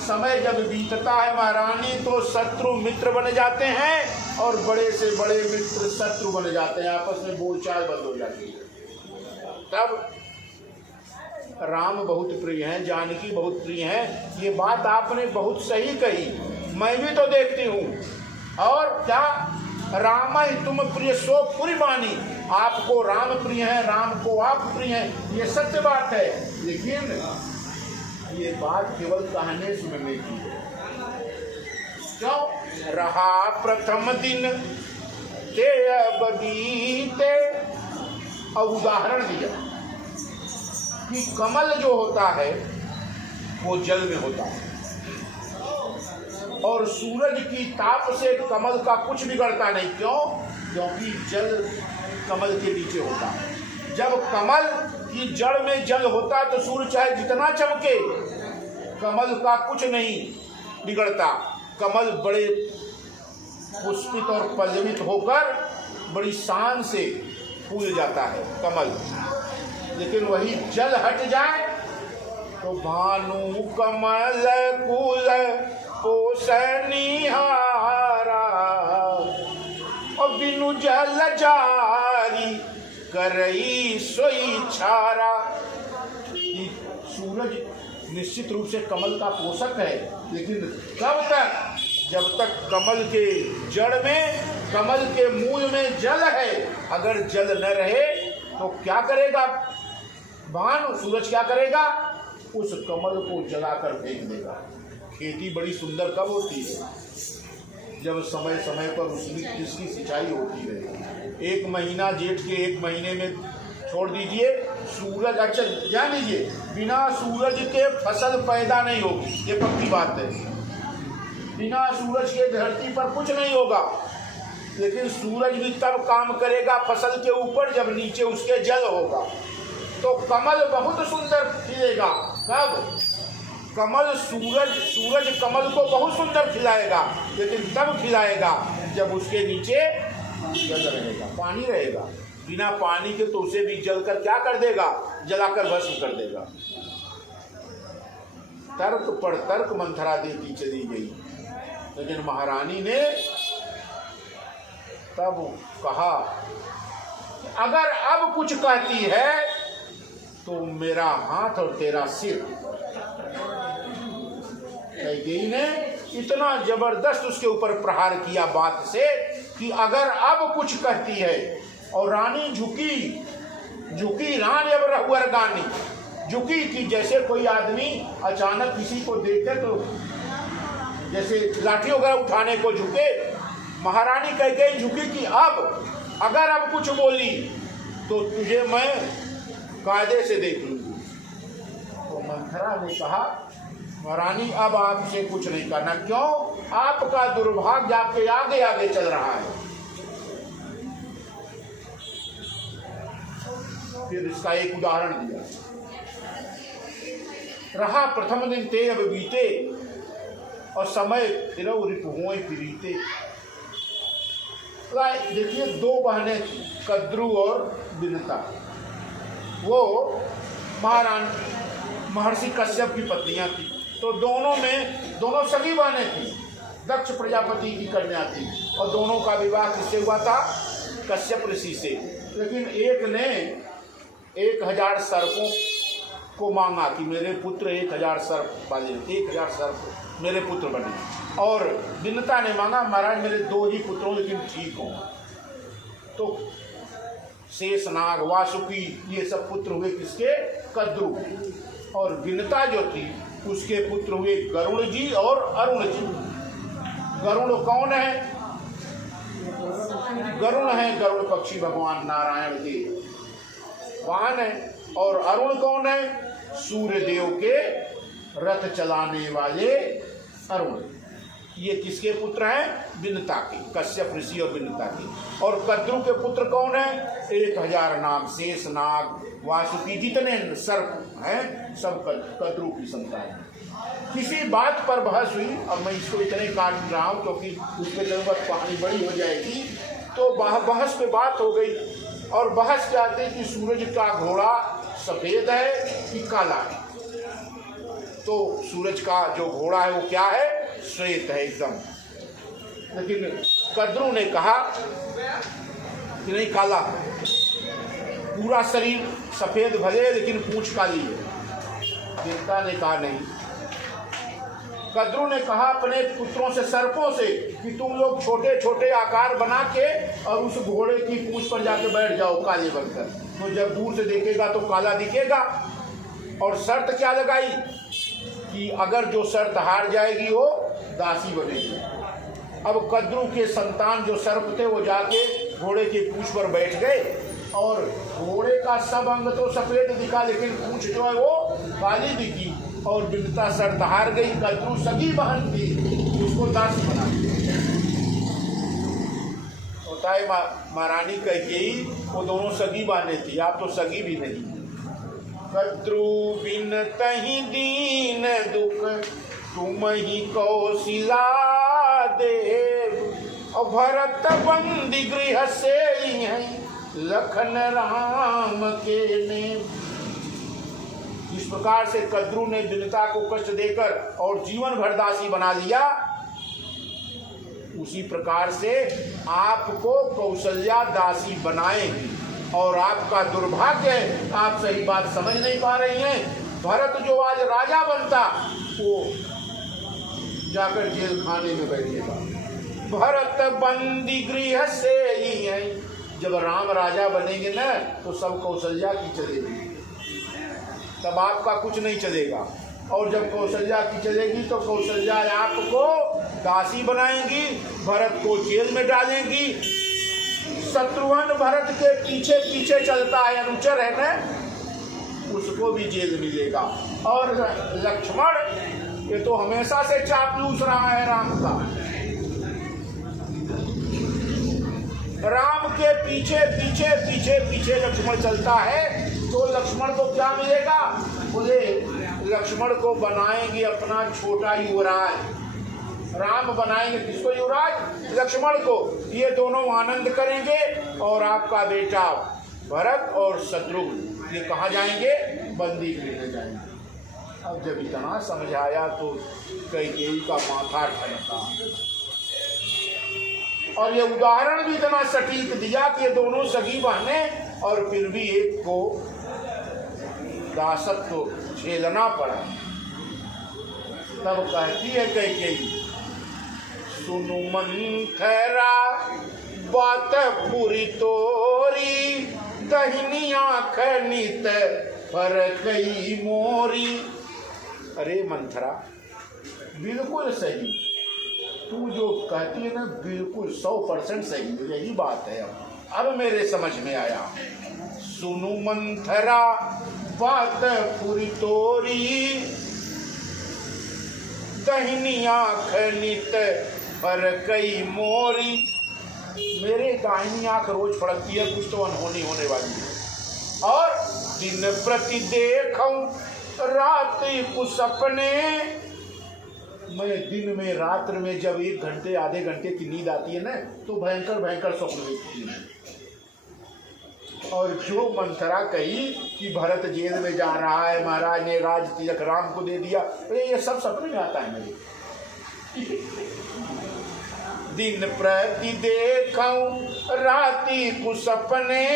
समय जब बीतता है महारानी तो शत्रु मित्र बन जाते हैं और बड़े से बड़े मित्र शत्रु बन जाते हैं, आपस में बोलचाल बंद हो जाती है। तब राम बहुत प्रिय हैं, जानकी बहुत प्रिय हैं। ये बात आपने बहुत सही कही, मैं भी तो देखती हूँ। और क्या? राम ही तुम प्रिय सो पुरी बानी। आपको राम प्रिय है, राम को आप प्रिय हैं, ये सत्य बात है। लेकिन ये बात केवल कहने सुनने की है। क्यों? रहा प्रथम दिन ते अब बीते। और उदाहरण दिया, कि कमल जो होता है वो जल में होता है, और सूरज की ताप से कमल का कुछ बिगड़ता नहीं। क्यों? क्योंकि जल कमल के नीचे होता है। जब कमल की जड़ में जल होता है तो सूर्य चाहे जितना चमके, कमल का कुछ नहीं बिगड़ता। कमल बड़े पुष्पित और पल्लवित होकर बड़ी शान से फूल जाता है कमल। लेकिन वही जल हट जाए तो भानु कमल कुल पोषनिहारा और बिनु जल जारी करई सोई छारा। सूरज निश्चित रूप से कमल का पोषक है, लेकिन कब तक? जब तक कमल के जड़ में, कमल के मूल में जल है। अगर जल न रहे तो क्या करेगा भानु? सूरज क्या करेगा? उस कमल को जलाकर फेंक देगा। खेती बड़ी सुंदर कब होती है? जब समय समय पर उसकी सिंचाई होती है। एक महीना जेठ के एक महीने में छोड़ दीजिए, सूरज, अच्छा जान लीजिए, बिना सूरज के फसल पैदा नहीं होगी, ये पक्की बात है। बिना सूरज के धरती पर कुछ नहीं होगा। लेकिन सूरज भी तब काम करेगा फसल के ऊपर जब नीचे उसके जल होगा। तो कमल बहुत सुंदर खिलेगा। कब? कमल सूरज कमल को बहुत सुंदर खिलाएगा, लेकिन तब खिलाएगा जब उसके नीचे जल रहेगा, पानी रहेगा। बिना पानी के तो उसे भी जलकर क्या कर देगा? जलाकर भस्म कर देगा। तर्क पर तर्क मंथरा देती चली गई, लेकिन महारानी ने तब कहा अगर अब कुछ कहती है तो मेरा हाथ और तेरा सिर। कैकेयी ने इतना जबरदस्त उसके ऊपर प्रहार किया बात से कि अगर अब कुछ कहती है। और रानी झुकी रानी अब रहुअर गानी, झुकी कि जैसे कोई आदमी अचानक किसी को देखे तो जैसे लाठी वगैरह उठाने को झुके, महारानी कैकेयी झुकी कि अगर अब कुछ बोली तो तुझे मैं कायदे से देख लूंगी। तो मंथरा ने कहा महारानी अब आपसे कुछ नहीं करना। क्यों? आपका दुर्भाग्य आपके आगे आगे चल रहा है। फिर इसका एक उदाहरण दिया। रहा प्रथम दिन ते अब बीते और समय फिरौ रिपुहों फिरीते। देखिए, दो बहनें थी, कद्रू और बिनता। वो महर्षि कश्यप की पत्नियां थी। तो दोनों सगी बहनें थी, दक्ष प्रजापति की कन्या थी, और दोनों का विवाह किससे हुआ था? कश्यप ऋषि से। लेकिन एक ने 1000 सर्पों को मांगा कि मेरे पुत्र 1000 सर्प पाले, 1000 सर्प मेरे पुत्र बने। और बिनता ने मांगा महाराज मेरे 2 ही पुत्र हों लेकिन ठीक हों। तो शेषनाग, वासुकी, ये सब पुत्र हुए किसके? कद्रू। और बिनता जो थी उसके पुत्र हुए गरुण जी और अरुण जी। गरुण कौन है? गरुण है गरुड़ पक्षी भगवान नारायण के वाहन है। और अरुण कौन है? सूर्य देव के रथ चलाने वाले अरुण। ये किसके पुत्र हैं? बिनता के, कश्यप ऋषि और बिनता के। और कद्रू के पुत्र कौन है? 1000 नाग, शेष नाग, वासुकी, जितने सर्प हैं सब कद्रू की संतान है। किसी बात पर बहस हुई। अब मैं इसको इतने काट रहा हूँ क्योंकि उसमें जरूरत कहानी बड़ी हो जाएगी। तो बहस पे बात हो गई, और बहस क्या आती है कि सूरज का घोड़ा सफेद है कि काला है। तो सूरज का जो घोड़ा है वो क्या है? श्वेत है एकदम। लेकिन कद्रू ने कहा कि नहीं, काला है। पूरा शरीर सफेद भले लेकिन पूंछ काली है। देवता ने कहा नहीं। कद्रू ने कहा अपने पुत्रों से, सर्पों से, कि तुम लोग छोटे छोटे आकार बना के और उस घोड़े की पूंछ पर जाके बैठ जाओ काले बनकर, तो जब दूर से देखेगा तो काला दिखेगा। और शर्त क्या लगाई कि अगर जो शर्त हार जाएगी वो दासी बनेगी। अब कद्रू के संतान जो सर्प थे वो जाके घोड़े की पूंछ पर बैठ गए और घोड़े का सब अंग तो सफेद दिखा, लेकिन पूंछ जो है वो काली दिखी। और विनता शर्त हार गई। कद्रू सगी बहन थी, उसको दासी बना दिया। होता है महारानी कैकेयी, वो दोनों सगी बहनें थी, आप तो सगी भी नहीं। कद्रू बिन तहि दीन दुख तुम ही कौशिला देव, और भरत बंदी गृह से हैं लखन राम के ने। इस प्रकार से कद्रू ने विनता को कष्ट देकर और जीवन भर दासी बना लिया, उसी प्रकार से आपको कौशल्या दासी बनाएगी। और आपका दुर्भाग्य है, आप सही बात समझ नहीं पा रही हैं। भरत जो आज राजा बनता, वो जाकर जेल खाने में बैठेगा। भरत बंदी गृह से ही है। जब राम राजा बनेंगे ना, तो सब कौशल्या की चलेगी, तब आपका कुछ नहीं चलेगा। और जब कौशल्या की चलेगी तो कौशल्या आपको दासी बनाएंगी, भरत को जेल में डालेंगी। शत्रुघ्न भरत के पीछे पीछे चलता है, अनुचर है ना, उसको भी जेल मिलेगा। और लक्ष्मण, ये तो हमेशा से चापलूस रहा है राम का। राम के पीछे पीछे पीछे पीछे लक्ष्मण चलता है, तो लक्ष्मण को क्या मिलेगा? बोले लक्ष्मण को बनाएंगे अपना छोटा युवराज। राम बनाएंगे किसको युवराज? लक्ष्मण को। ये दोनों आनंद करेंगे और आपका बेटा भरत और शत्रुघ्न ये कहाँ जाएंगे? बंदी गृह में जाएंगे। अब जब इतना समझाया तो कैकेयी का माथा ठनका। और ये उदाहरण भी इतना सटीक दिया कि ये दोनों सगी बहनें, और फिर भी एक को दासत्व झेलना पड़ा। तब कहती है कैकेयी, सुनु मंथरा बात पूरी तोरी, दहिनी आँख नित पर कई मोरी। अरे मंथरा, बिल्कुल सही, तू जो कहती है ना बिल्कुल 100% सही, यही बात है। अब मेरे समझ में आया। सुनु मंथरा बात पूरी तोरी, दहिनी आँख नित पर कई मोरी। मेरे दाहिनी आँख रोज फड़कती है, कुछ तो अनहोनी होने वाली है। और दिन प्रति देखूं रात कुछ सपने, मैं दिन में रात्र में जब 1 घंटे आधे घंटे की नींद आती है ना, तो भयंकर भयंकर स्वप्न देखती हूँ। और जो मंथरा कही कि भरत जेल में जा रहा है, महाराज ने राज तिलक राम को दे दिया, ये सब सपने में आता है मेरे। दिन प्रति देखूं राति कुछ सपने,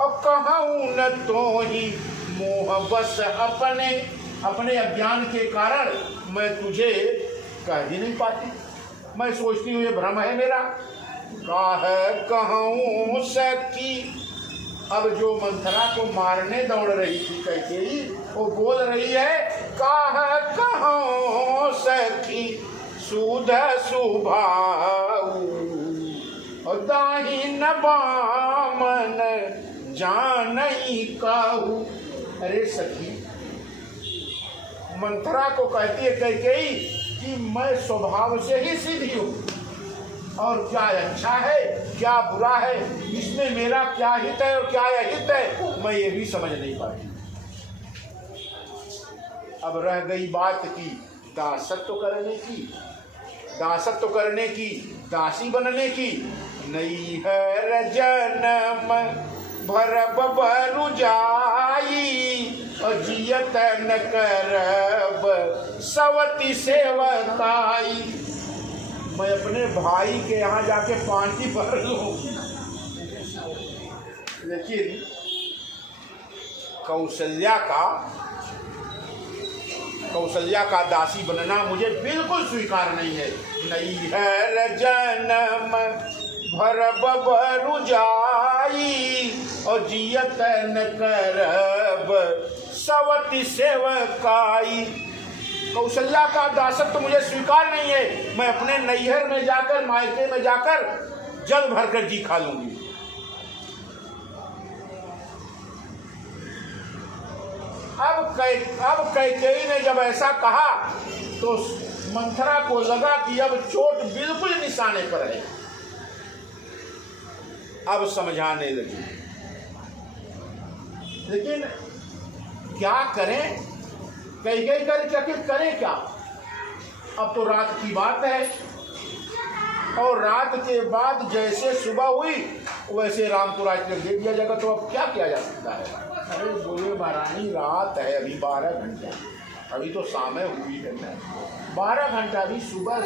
और कहूं न तो ही मोह बस अपने। अपने अज्ञान के कारण मैं तुझे कह ही नहीं पाती, मैं सोचती हूँ ये भ्रम है मेरा। कहूं सखी, अब जो मंथरा को मारने दौड़ रही थी कैकेयी, वो बोल रही है, कहूं सखी सुध सुभाऊ, दाहिन बामन जानई कहू। अरे सखी, मंथरा को कहती है कैकेयी कि मैं स्वभाव से ही सीधी हूँ, और क्या अच्छा है क्या बुरा है, इसमें मेरा क्या हित है और क्या अहित है, मैं ये भी समझ नहीं पाती। अब रह गई बात की दासत्व करने की, दासत्व करने की, दासी बनने की। नैहर जन्म भर बबरु जाई, जियत न करब सवती सेवकाई। मैं अपने भाई के यहाँ जाके पानी भर लूं, लेकिन कौशल्या का दासी बनना मुझे बिल्कुल स्वीकार नहीं है। नैहर जन्म भर बबरु जाई, और जियत न करब सवती सेवकाई। कौशल्या का दासत्व मुझे स्वीकार नहीं है। मैं अपने नैहर में जाकर, मायके में जाकर जल भरकर जी खा लूंगी। कैकेयी ने जब ऐसा कहा तो मंथरा को लगा कि अब चोट बिल्कुल निशाने पर है। अब समझाने लगी, लेकिन क्या करें, कैकेयी करें क्या। अब तो रात की बात है, और रात के बाद जैसे सुबह हुई वैसे राम को राज्य दे दिया जाएगा, तो अब क्या किया जा सकता है। अरे बोले महारानी रात है, अभी 12 घंटे, अभी तो शामें हुई है ना, 12 घंटा भी, सुबह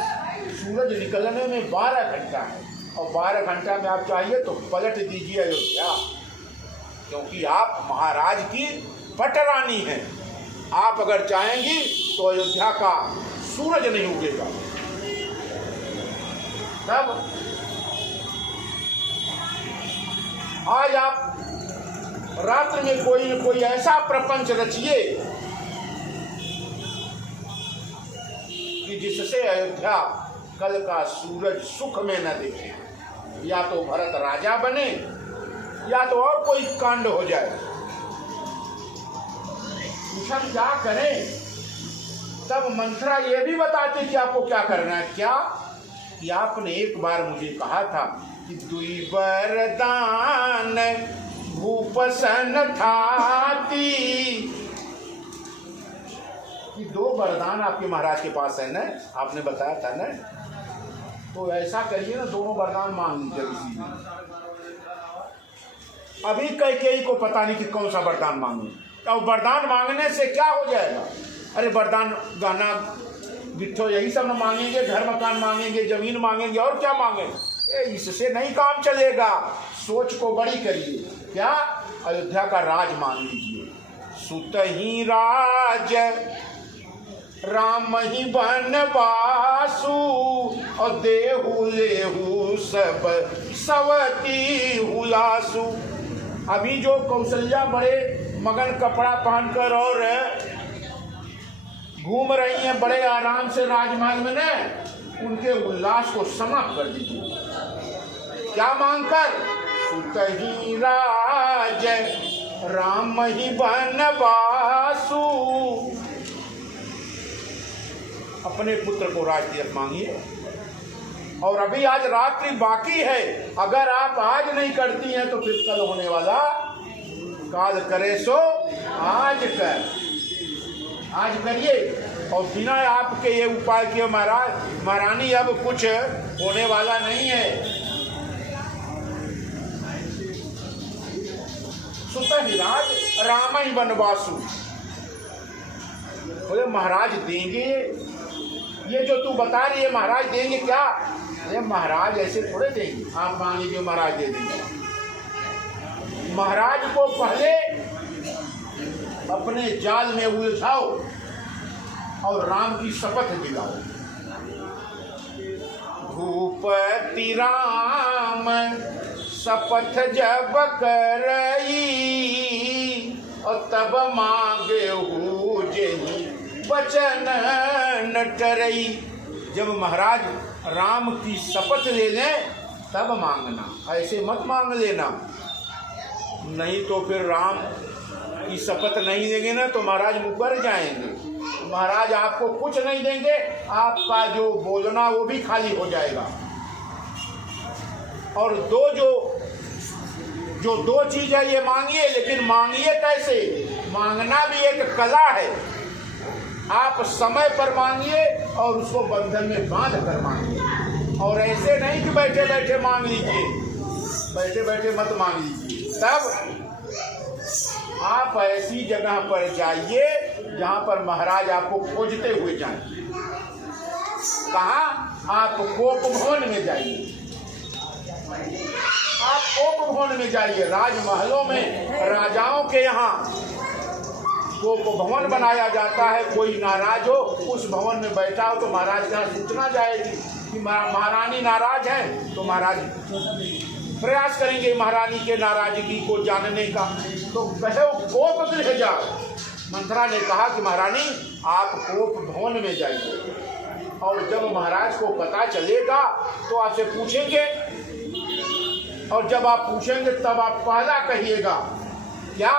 सूरज निकलने में 12 घंटा है, और 12 घंटा में आप चाहिए तो पलट दीजिए अयोध्या, क्योंकि आप महाराज की पटरानी हैं। आप अगर चाहेंगी तो अयोध्या का सूरज नहीं उगेगा। तब आज आप रात्र में कोई न कोई ऐसा प्रपंच रचिए कि जिससे अयोध्या कल का सूरज सुख में न दिखे, या तो भरत राजा बने या तो और कोई कांड हो जाए। पूछा क्या करें, तब मंथरा ये भी बताती कि आपको क्या करना है। क्या कि आपने एक बार मुझे कहा था कि दुई वरदान भूपसन थाती, कि 2 वरदान आपके महाराज के पास है ना, आपने बताया था ना। तो ऐसा करिए ना, दोनों वरदान मांग लीजिए किसी में। अभी कैकेयी को पता नहीं कि कौन सा वरदान मांगू, और वरदान मांगने से क्या हो जाएगा। अरे वरदान गाना बिट्ठो यही सब न मांगेंगे, घर मकान मांगेंगे, जमीन मांगेंगे, और क्या मांगेंगे। इससे नहीं काम चलेगा। सोच को बड़ी करिए। क्या, अयोध्या का राज मांग लीजिए। सुतहि राज राम ही बनवासु, और देहु लेहु सब सवती हुलासु। अभी जो कौशल्या बड़े मगन कपड़ा पहनकर और घूम रही हैं बड़े आराम से राजमहल में न, उनके उल्लास को समाप्त कर दीजिए। क्या मांगकर, सुतहि राज राम ही बनवासु, अपने पुत्र को राज तिलक मांगिए। और अभी आज रात्रि बाकी है, अगर आप आज नहीं करती हैं तो फिर कल होने वाला काल करे सो आज कर, आज करिए। और बिना आपके ये उपाय किए महारानी अब कुछ होने वाला नहीं है। सुतहि राज राम ही बनवासु, बोले महाराज देंगे, ये जो तू बता रही है महाराज देंगे क्या। अरे महाराज ऐसे थोड़े देंगे, आप मान लीजिए महाराज दे देंगे। महाराज को पहले अपने जाल में उलझाओ और राम की शपथ दिलाओ। भूपति राम शपथ जब करई, और तब मांगे हो जही वचन न टरई। जब महाराज राम की शपथ ले लें तब मांगना, ऐसे मत मांग लेना। नहीं तो फिर राम की शपथ नहीं देंगे ना तो महाराज मुकर जाएंगे। महाराज आपको कुछ नहीं देंगे, आपका जो बोलना वो भी खाली हो जाएगा। और दो चीज है ये मांगिए, लेकिन मांगिए कैसे। मांगना भी एक कला है। आप समय पर मांगिए और उसको बंधन में बांध कर मांगिए, और ऐसे नहीं कि बैठे बैठे मांग लीजिए, बैठे बैठे मत मांग लीजिए। तब आप ऐसी जगह पर जाइए जहां पर महाराज आपको खोजते हुए जाएं। कहाँ, आप कोप भवन में जाइए। आप कोप भवन में जाइए। राजमहलों में राजाओं के यहाँ कोप भवन बनाया जाता है। कोई नाराज हो उस भवन में बैठा हो तो महाराज का सूचना जाएगी कि महारानी नाराज है, तो महाराज प्रयास करेंगे महारानी के नाराजगी को जानने का। तो कहे कोप गृह जाओ। मंथरा ने कहा कि महारानी आप कोप भवन में जाइए, और जब महाराज को पता चलेगा तो आपसे पूछेंगे, और जब आप पूछेंगे तब आप पहला कहिएगा क्या,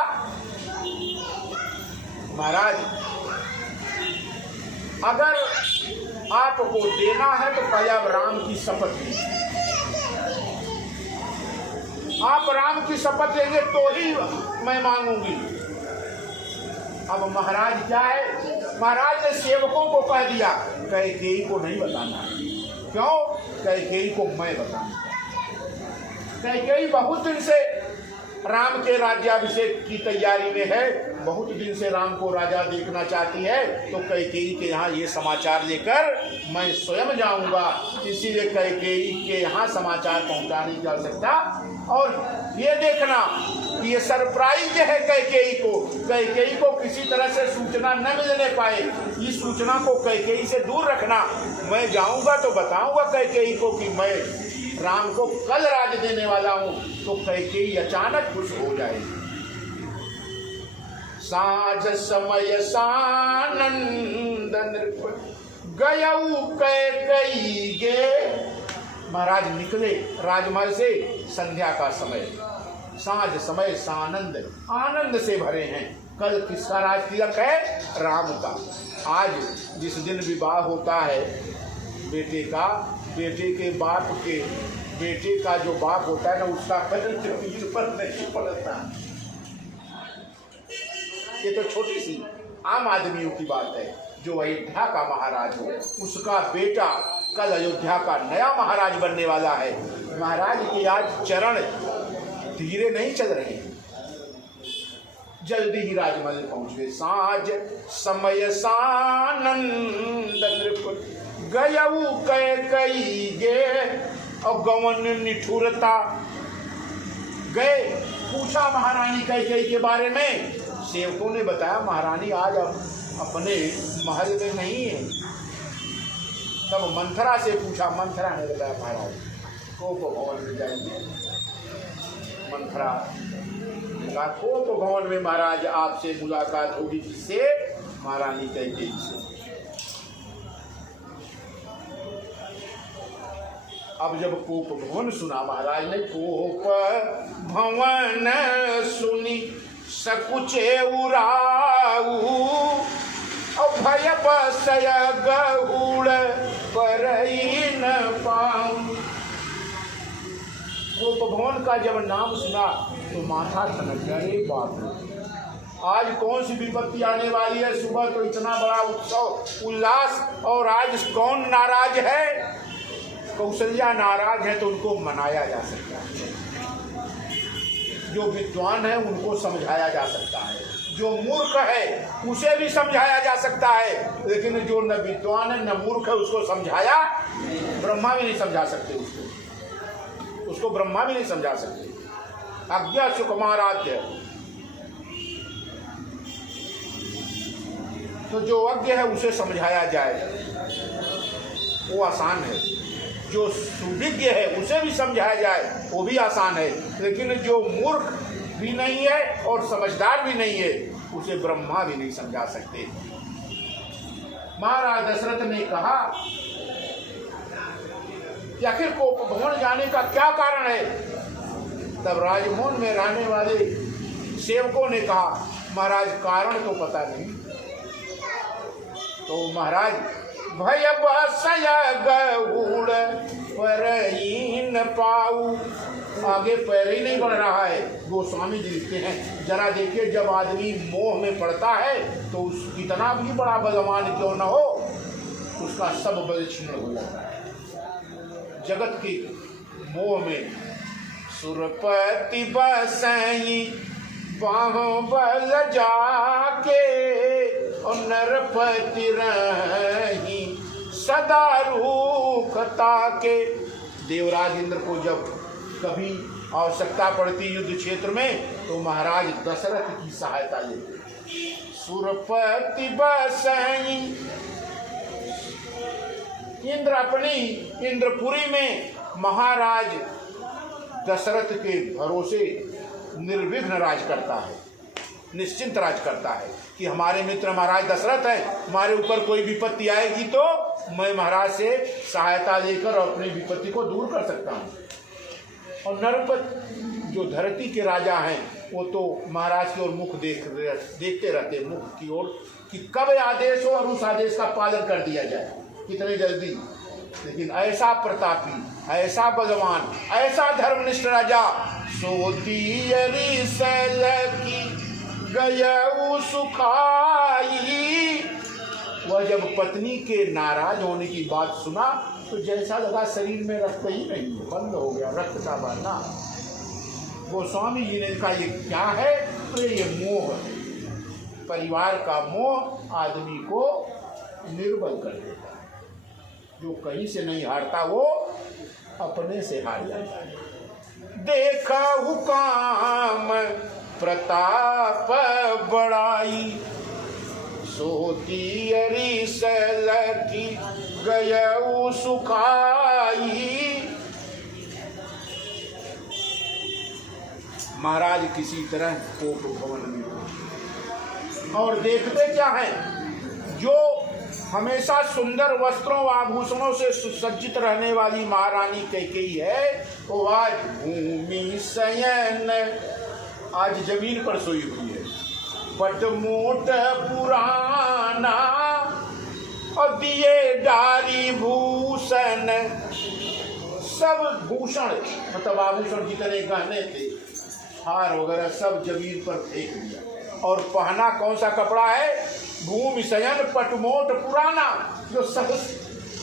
महाराज अगर आपको देना है तो पहले आप राम की शपथ लीजिए। आप राम की शपथ लेंगे तो ही मैं मांगूंगी। अब महाराज क्या है, महाराज ने सेवकों को कह दिया कैकेयी को नहीं बताना। क्यों? कैकेयी को मैं बताऊंगा। कैकेयी बहुत दिन से राम के राज्याभिषेक की तैयारी में है, बहुत दिन से राम को राजा देखना चाहती है, तो कैकेयी के यहाँ ये समाचार लेकर मैं स्वयं जाऊंगा। इसीलिए कैकेयी के यहाँ समाचार पहुंचाने की आवश्यकता। और ये देखना कि ये सरप्राइज है कैकेयी को किसी तरह से सूचना न मिलने पाए। इस सूचना को कैकेयी से दूर रखना। मैं जाऊंगा तो बताऊंगा कैकेयी को कि मैं राम को कल राज देने वाला हूं, तो कैकेयी अचानक खुश हो जाएगी। साँझ समय सानंद नृप गयऊ कैकेयी गे। महाराज निकले राजमहल से, संध्या का समय, साँझ समय सानंद, आनंद से भरे हैं। कल किसका राज तिलक है? राम का। आज जिस दिन विवाह होता है बेटे का, बेटे के बाप के, बेटे का जो बाप होता है ना, उसका कल जमीन पर नहीं पड़ता। ये तो छोटी सी आम आदमियों की बात है। जो अयोध्या का महाराज हो, उसका बेटा कल अयोध्या का नया महाराज बनने वाला है। महाराज के आज चरण धीरे नहीं चल रहे हैं, जल्दी ही राजमहल पहुंच गए। साँझ समय सानंद नृप गयऊ कैकेयी गे। और गवन निठुरता गए, पूछा महारानी कैकेयी के बारे में। सेवकों ने बताया महारानी आज अपने महल में नहीं है। तब मंथरा से पूछा, मंथरा ने बताया महाराज कोप भवन में जाएंगे। मंथरा कहा कोप भवन में महाराज आपसे मुलाकात होगी। किससे? महारानी कैकेयी से। अब जब कोप भवन सुना, महाराज ने कोप भवन सुनी सकुचे उराऊ, और भय बसय गहुड़ परई न पाऊं। कोप भवन का जब नाम सुना तो माथा ठनक गया। अरे बाप रे, आज कौन सी विपत्ति आने वाली है। सुबह तो इतना बड़ा उत्सव उल्लास, और आज कौन नाराज है? कौशल्या नाराज है तो उनको मनाया जा सकता है। जो विद्वान है उनको समझाया जा सकता है, जो मूर्ख है उसे भी समझाया जा सकता है। लेकिन जो न विद्वान है न मूर्ख है, उसको समझाया, ब्रह्मा भी नहीं समझा सकते। उसको ब्रह्मा भी नहीं समझा सकते। अज्ञा सुकुमाराध्य, तो जो अज्ञ है उसे समझाया जाए वो आसान है। जो सुविज्ञ है उसे भी समझाया जाए वो भी आसान है। लेकिन जो मूर्ख भी नहीं है और समझदार भी नहीं है, उसे ब्रह्मा भी नहीं समझा सकते। महाराज दशरथ ने कहा कि आखिर कोप भवन जाने का क्या कारण है? तब राजभवन में रहने वाले सेवकों ने कहा महाराज कारण तो पता नहीं। तो महाराज भय बसय गहुड़ परई न पाऊ, आगे पैर ही नहीं बढ़ रहा है। गोस्वामी जी लिखते हैं जरा देखिए, जब आदमी मोह में पड़ता है तो कितना भी बड़ा बलवान क्यों न हो, उसका सब बल छिन्न हो जाता है। जगत के मोह में सुरपति बसई बाहों बल जाके, और नरपति रही सदा रूखता के। देवराज इंद्र को जब कभी आवश्यकता पड़ती युद्ध क्षेत्र में तो महाराज दशरथ की सहायता लेते। सुरपति बसई, इंद्र अपनी इंद्रपुरी में महाराज दशरथ के भरोसे निर्विघ्न राज करता है, निश्चिंत राज करता है कि हमारे मित्र महाराज दशरथ हैं, हमारे ऊपर कोई विपत्ति आएगी तो मैं महाराज से सहायता लेकर अपनी विपत्ति को दूर कर सकता हूँ। और नरपत जो धरती के राजा हैं वो तो महाराज की ओर मुख देखते रहते, मुख की ओर कि कब आदेश हो और उस आदेश का पालन कर दिया जाए, कितने जल्दी। लेकिन ऐसा प्रतापी, ऐसा बलवान, ऐसा धर्मनिष्ठ राजा सोती सैल की गयऊ सुखाई। वह जब पत्नी के नाराज होने की बात सुना तो जैसा लगा शरीर में रक्त ही नहीं, बंद हो गया रक्त का बहना। गोस्वामी जी ने कहा ये क्या है? तो ये मोह है, परिवार का मोह आदमी को निर्बल कर देता है। जो कहीं से नहीं हारता वो अपने से हार जाता है। देखा हुकाम प्रताप बड़ाई, सोती सैल की गयऊ सुखाई। महाराज किसी तरह कोप भवन में, और देखते क्या है, जो हमेशा सुंदर वस्त्रों आभूषणों से सुसज्जित रहने वाली महारानी कैकेयी है, वो आज भूमि शयन, आज जमीन पर सोई हुई है। पटमोट पुराना और दिए डारी भूषण, सब भूषण मतलब आभूषण जितने गहने थे, हार वगैरह सब जमीन पर फेंक दिया। और पहना कौन सा कपड़ा है? भूमि शयन पटमोट पुराना। जो सब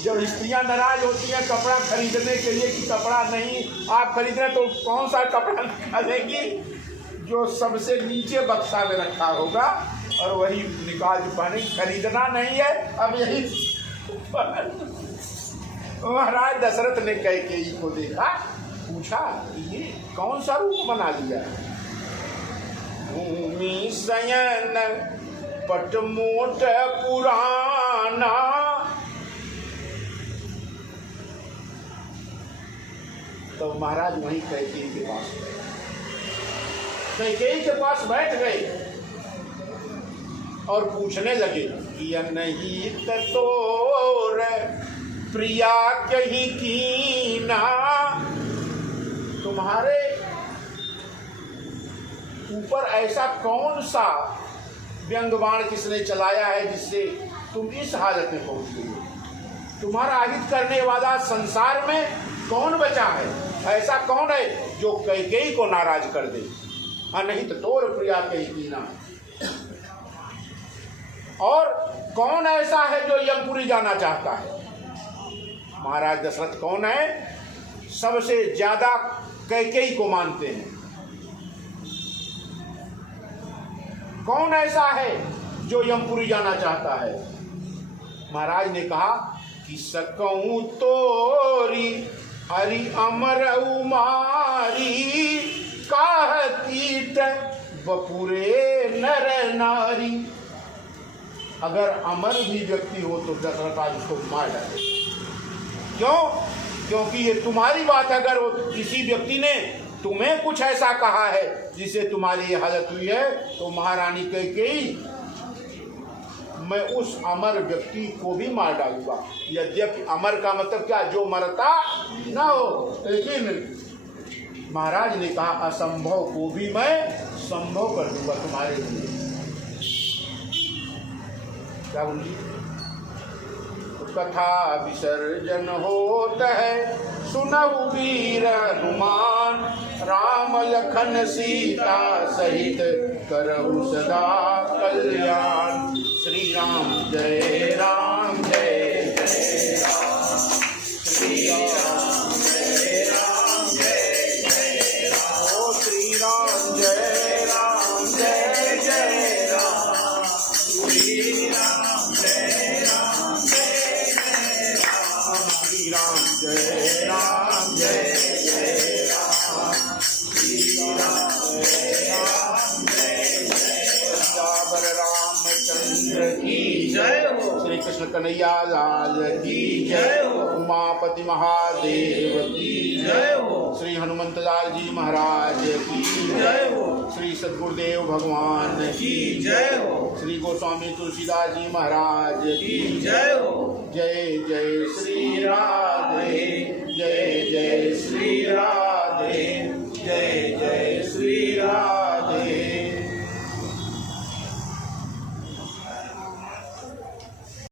जब स्त्रियां नाराज होती हैं कपड़ा खरीदने के लिए कि कपड़ा नहीं आप खरीद रहे, तो कौन सा कपड़ा निकालेगी? जो सबसे नीचे बक्सा में रखा होगा और वही निकाल पाने। खरीदना नहीं है, अब यही। महाराज दशरथ ने कैकेयी को देखा, पूछा ये कौन सा रूप बना लिया? भूमि शयन पटमोट पुराना। तो महाराज वहीं कैकेयी के पास गए, कैकेयी के पास बैठ गए और पूछने लगे कि नहीं तोर प्रिया कहीं कीना, तुम्हारे ऊपर ऐसा कौन सा व्यंग्यबाण किसने चलाया है जिससे तुम इस हालत में पहुंच गई? तुम्हारा अहित करने वाला संसार में कौन बचा है? ऐसा कौन है जो कैकेयी को नाराज कर दे? नहीं तो तोर प्रिया कहीं कीना। और कौन ऐसा है जो यमपुरी जाना चाहता है? महाराज दशरथ कौन है? सबसे ज्यादा कैकेयी को मानते हैं। कौन ऐसा है जो यमपुरी जाना चाहता है? महाराज ने कहा कि सकऊं तोरी हरि अमर उमारी, काह कीट बपुरे नर नारी। अगर अमर भी व्यक्ति हो तो दशरथ आज उसको मार डाले। क्यों? क्योंकि ये तुम्हारी बात, अगर किसी व्यक्ति ने तुम्हें कुछ ऐसा कहा है जिससे तुम्हारी ये हालत हुई है, तो महारानी कैकेयी मैं उस अमर व्यक्ति को भी मार डालूंगा। यद्यपि अमर का मतलब क्या? जो मरता ना हो। लेकिन महाराज ने कहा असंभव को भी मैं संभव कर दूंगा तुम्हारे लिए। क्या बोलिए? कथा विसर्जन होत है, सुनहु वीर हनुमान, राम लखन सीता सहित करहु सदा कल्याण। श्री राम जय राम जय जय राम, श्री राम जय राम जय जय राम, ओ श्री राम जय राम जय जय राम, श्री राम जय राम जय जय राम, श्री राम जय राम जय जय राम, श्री राम जय राम जय जय राम। रामचंद्र की जय हो, श्री कृष्ण कन्हैया लाल की जय हो, उमापति महादेव की जय हो, श्री हनुमंत लाल जी महाराज की जय हो, श्री सद्गुरुदेव भगवान की जय हो, श्री गोस्वामी तुलसीदास जी महाराज की जय हो। जय जय श्री राधे, जय जय श्री राधे, जय जय श्री राधे।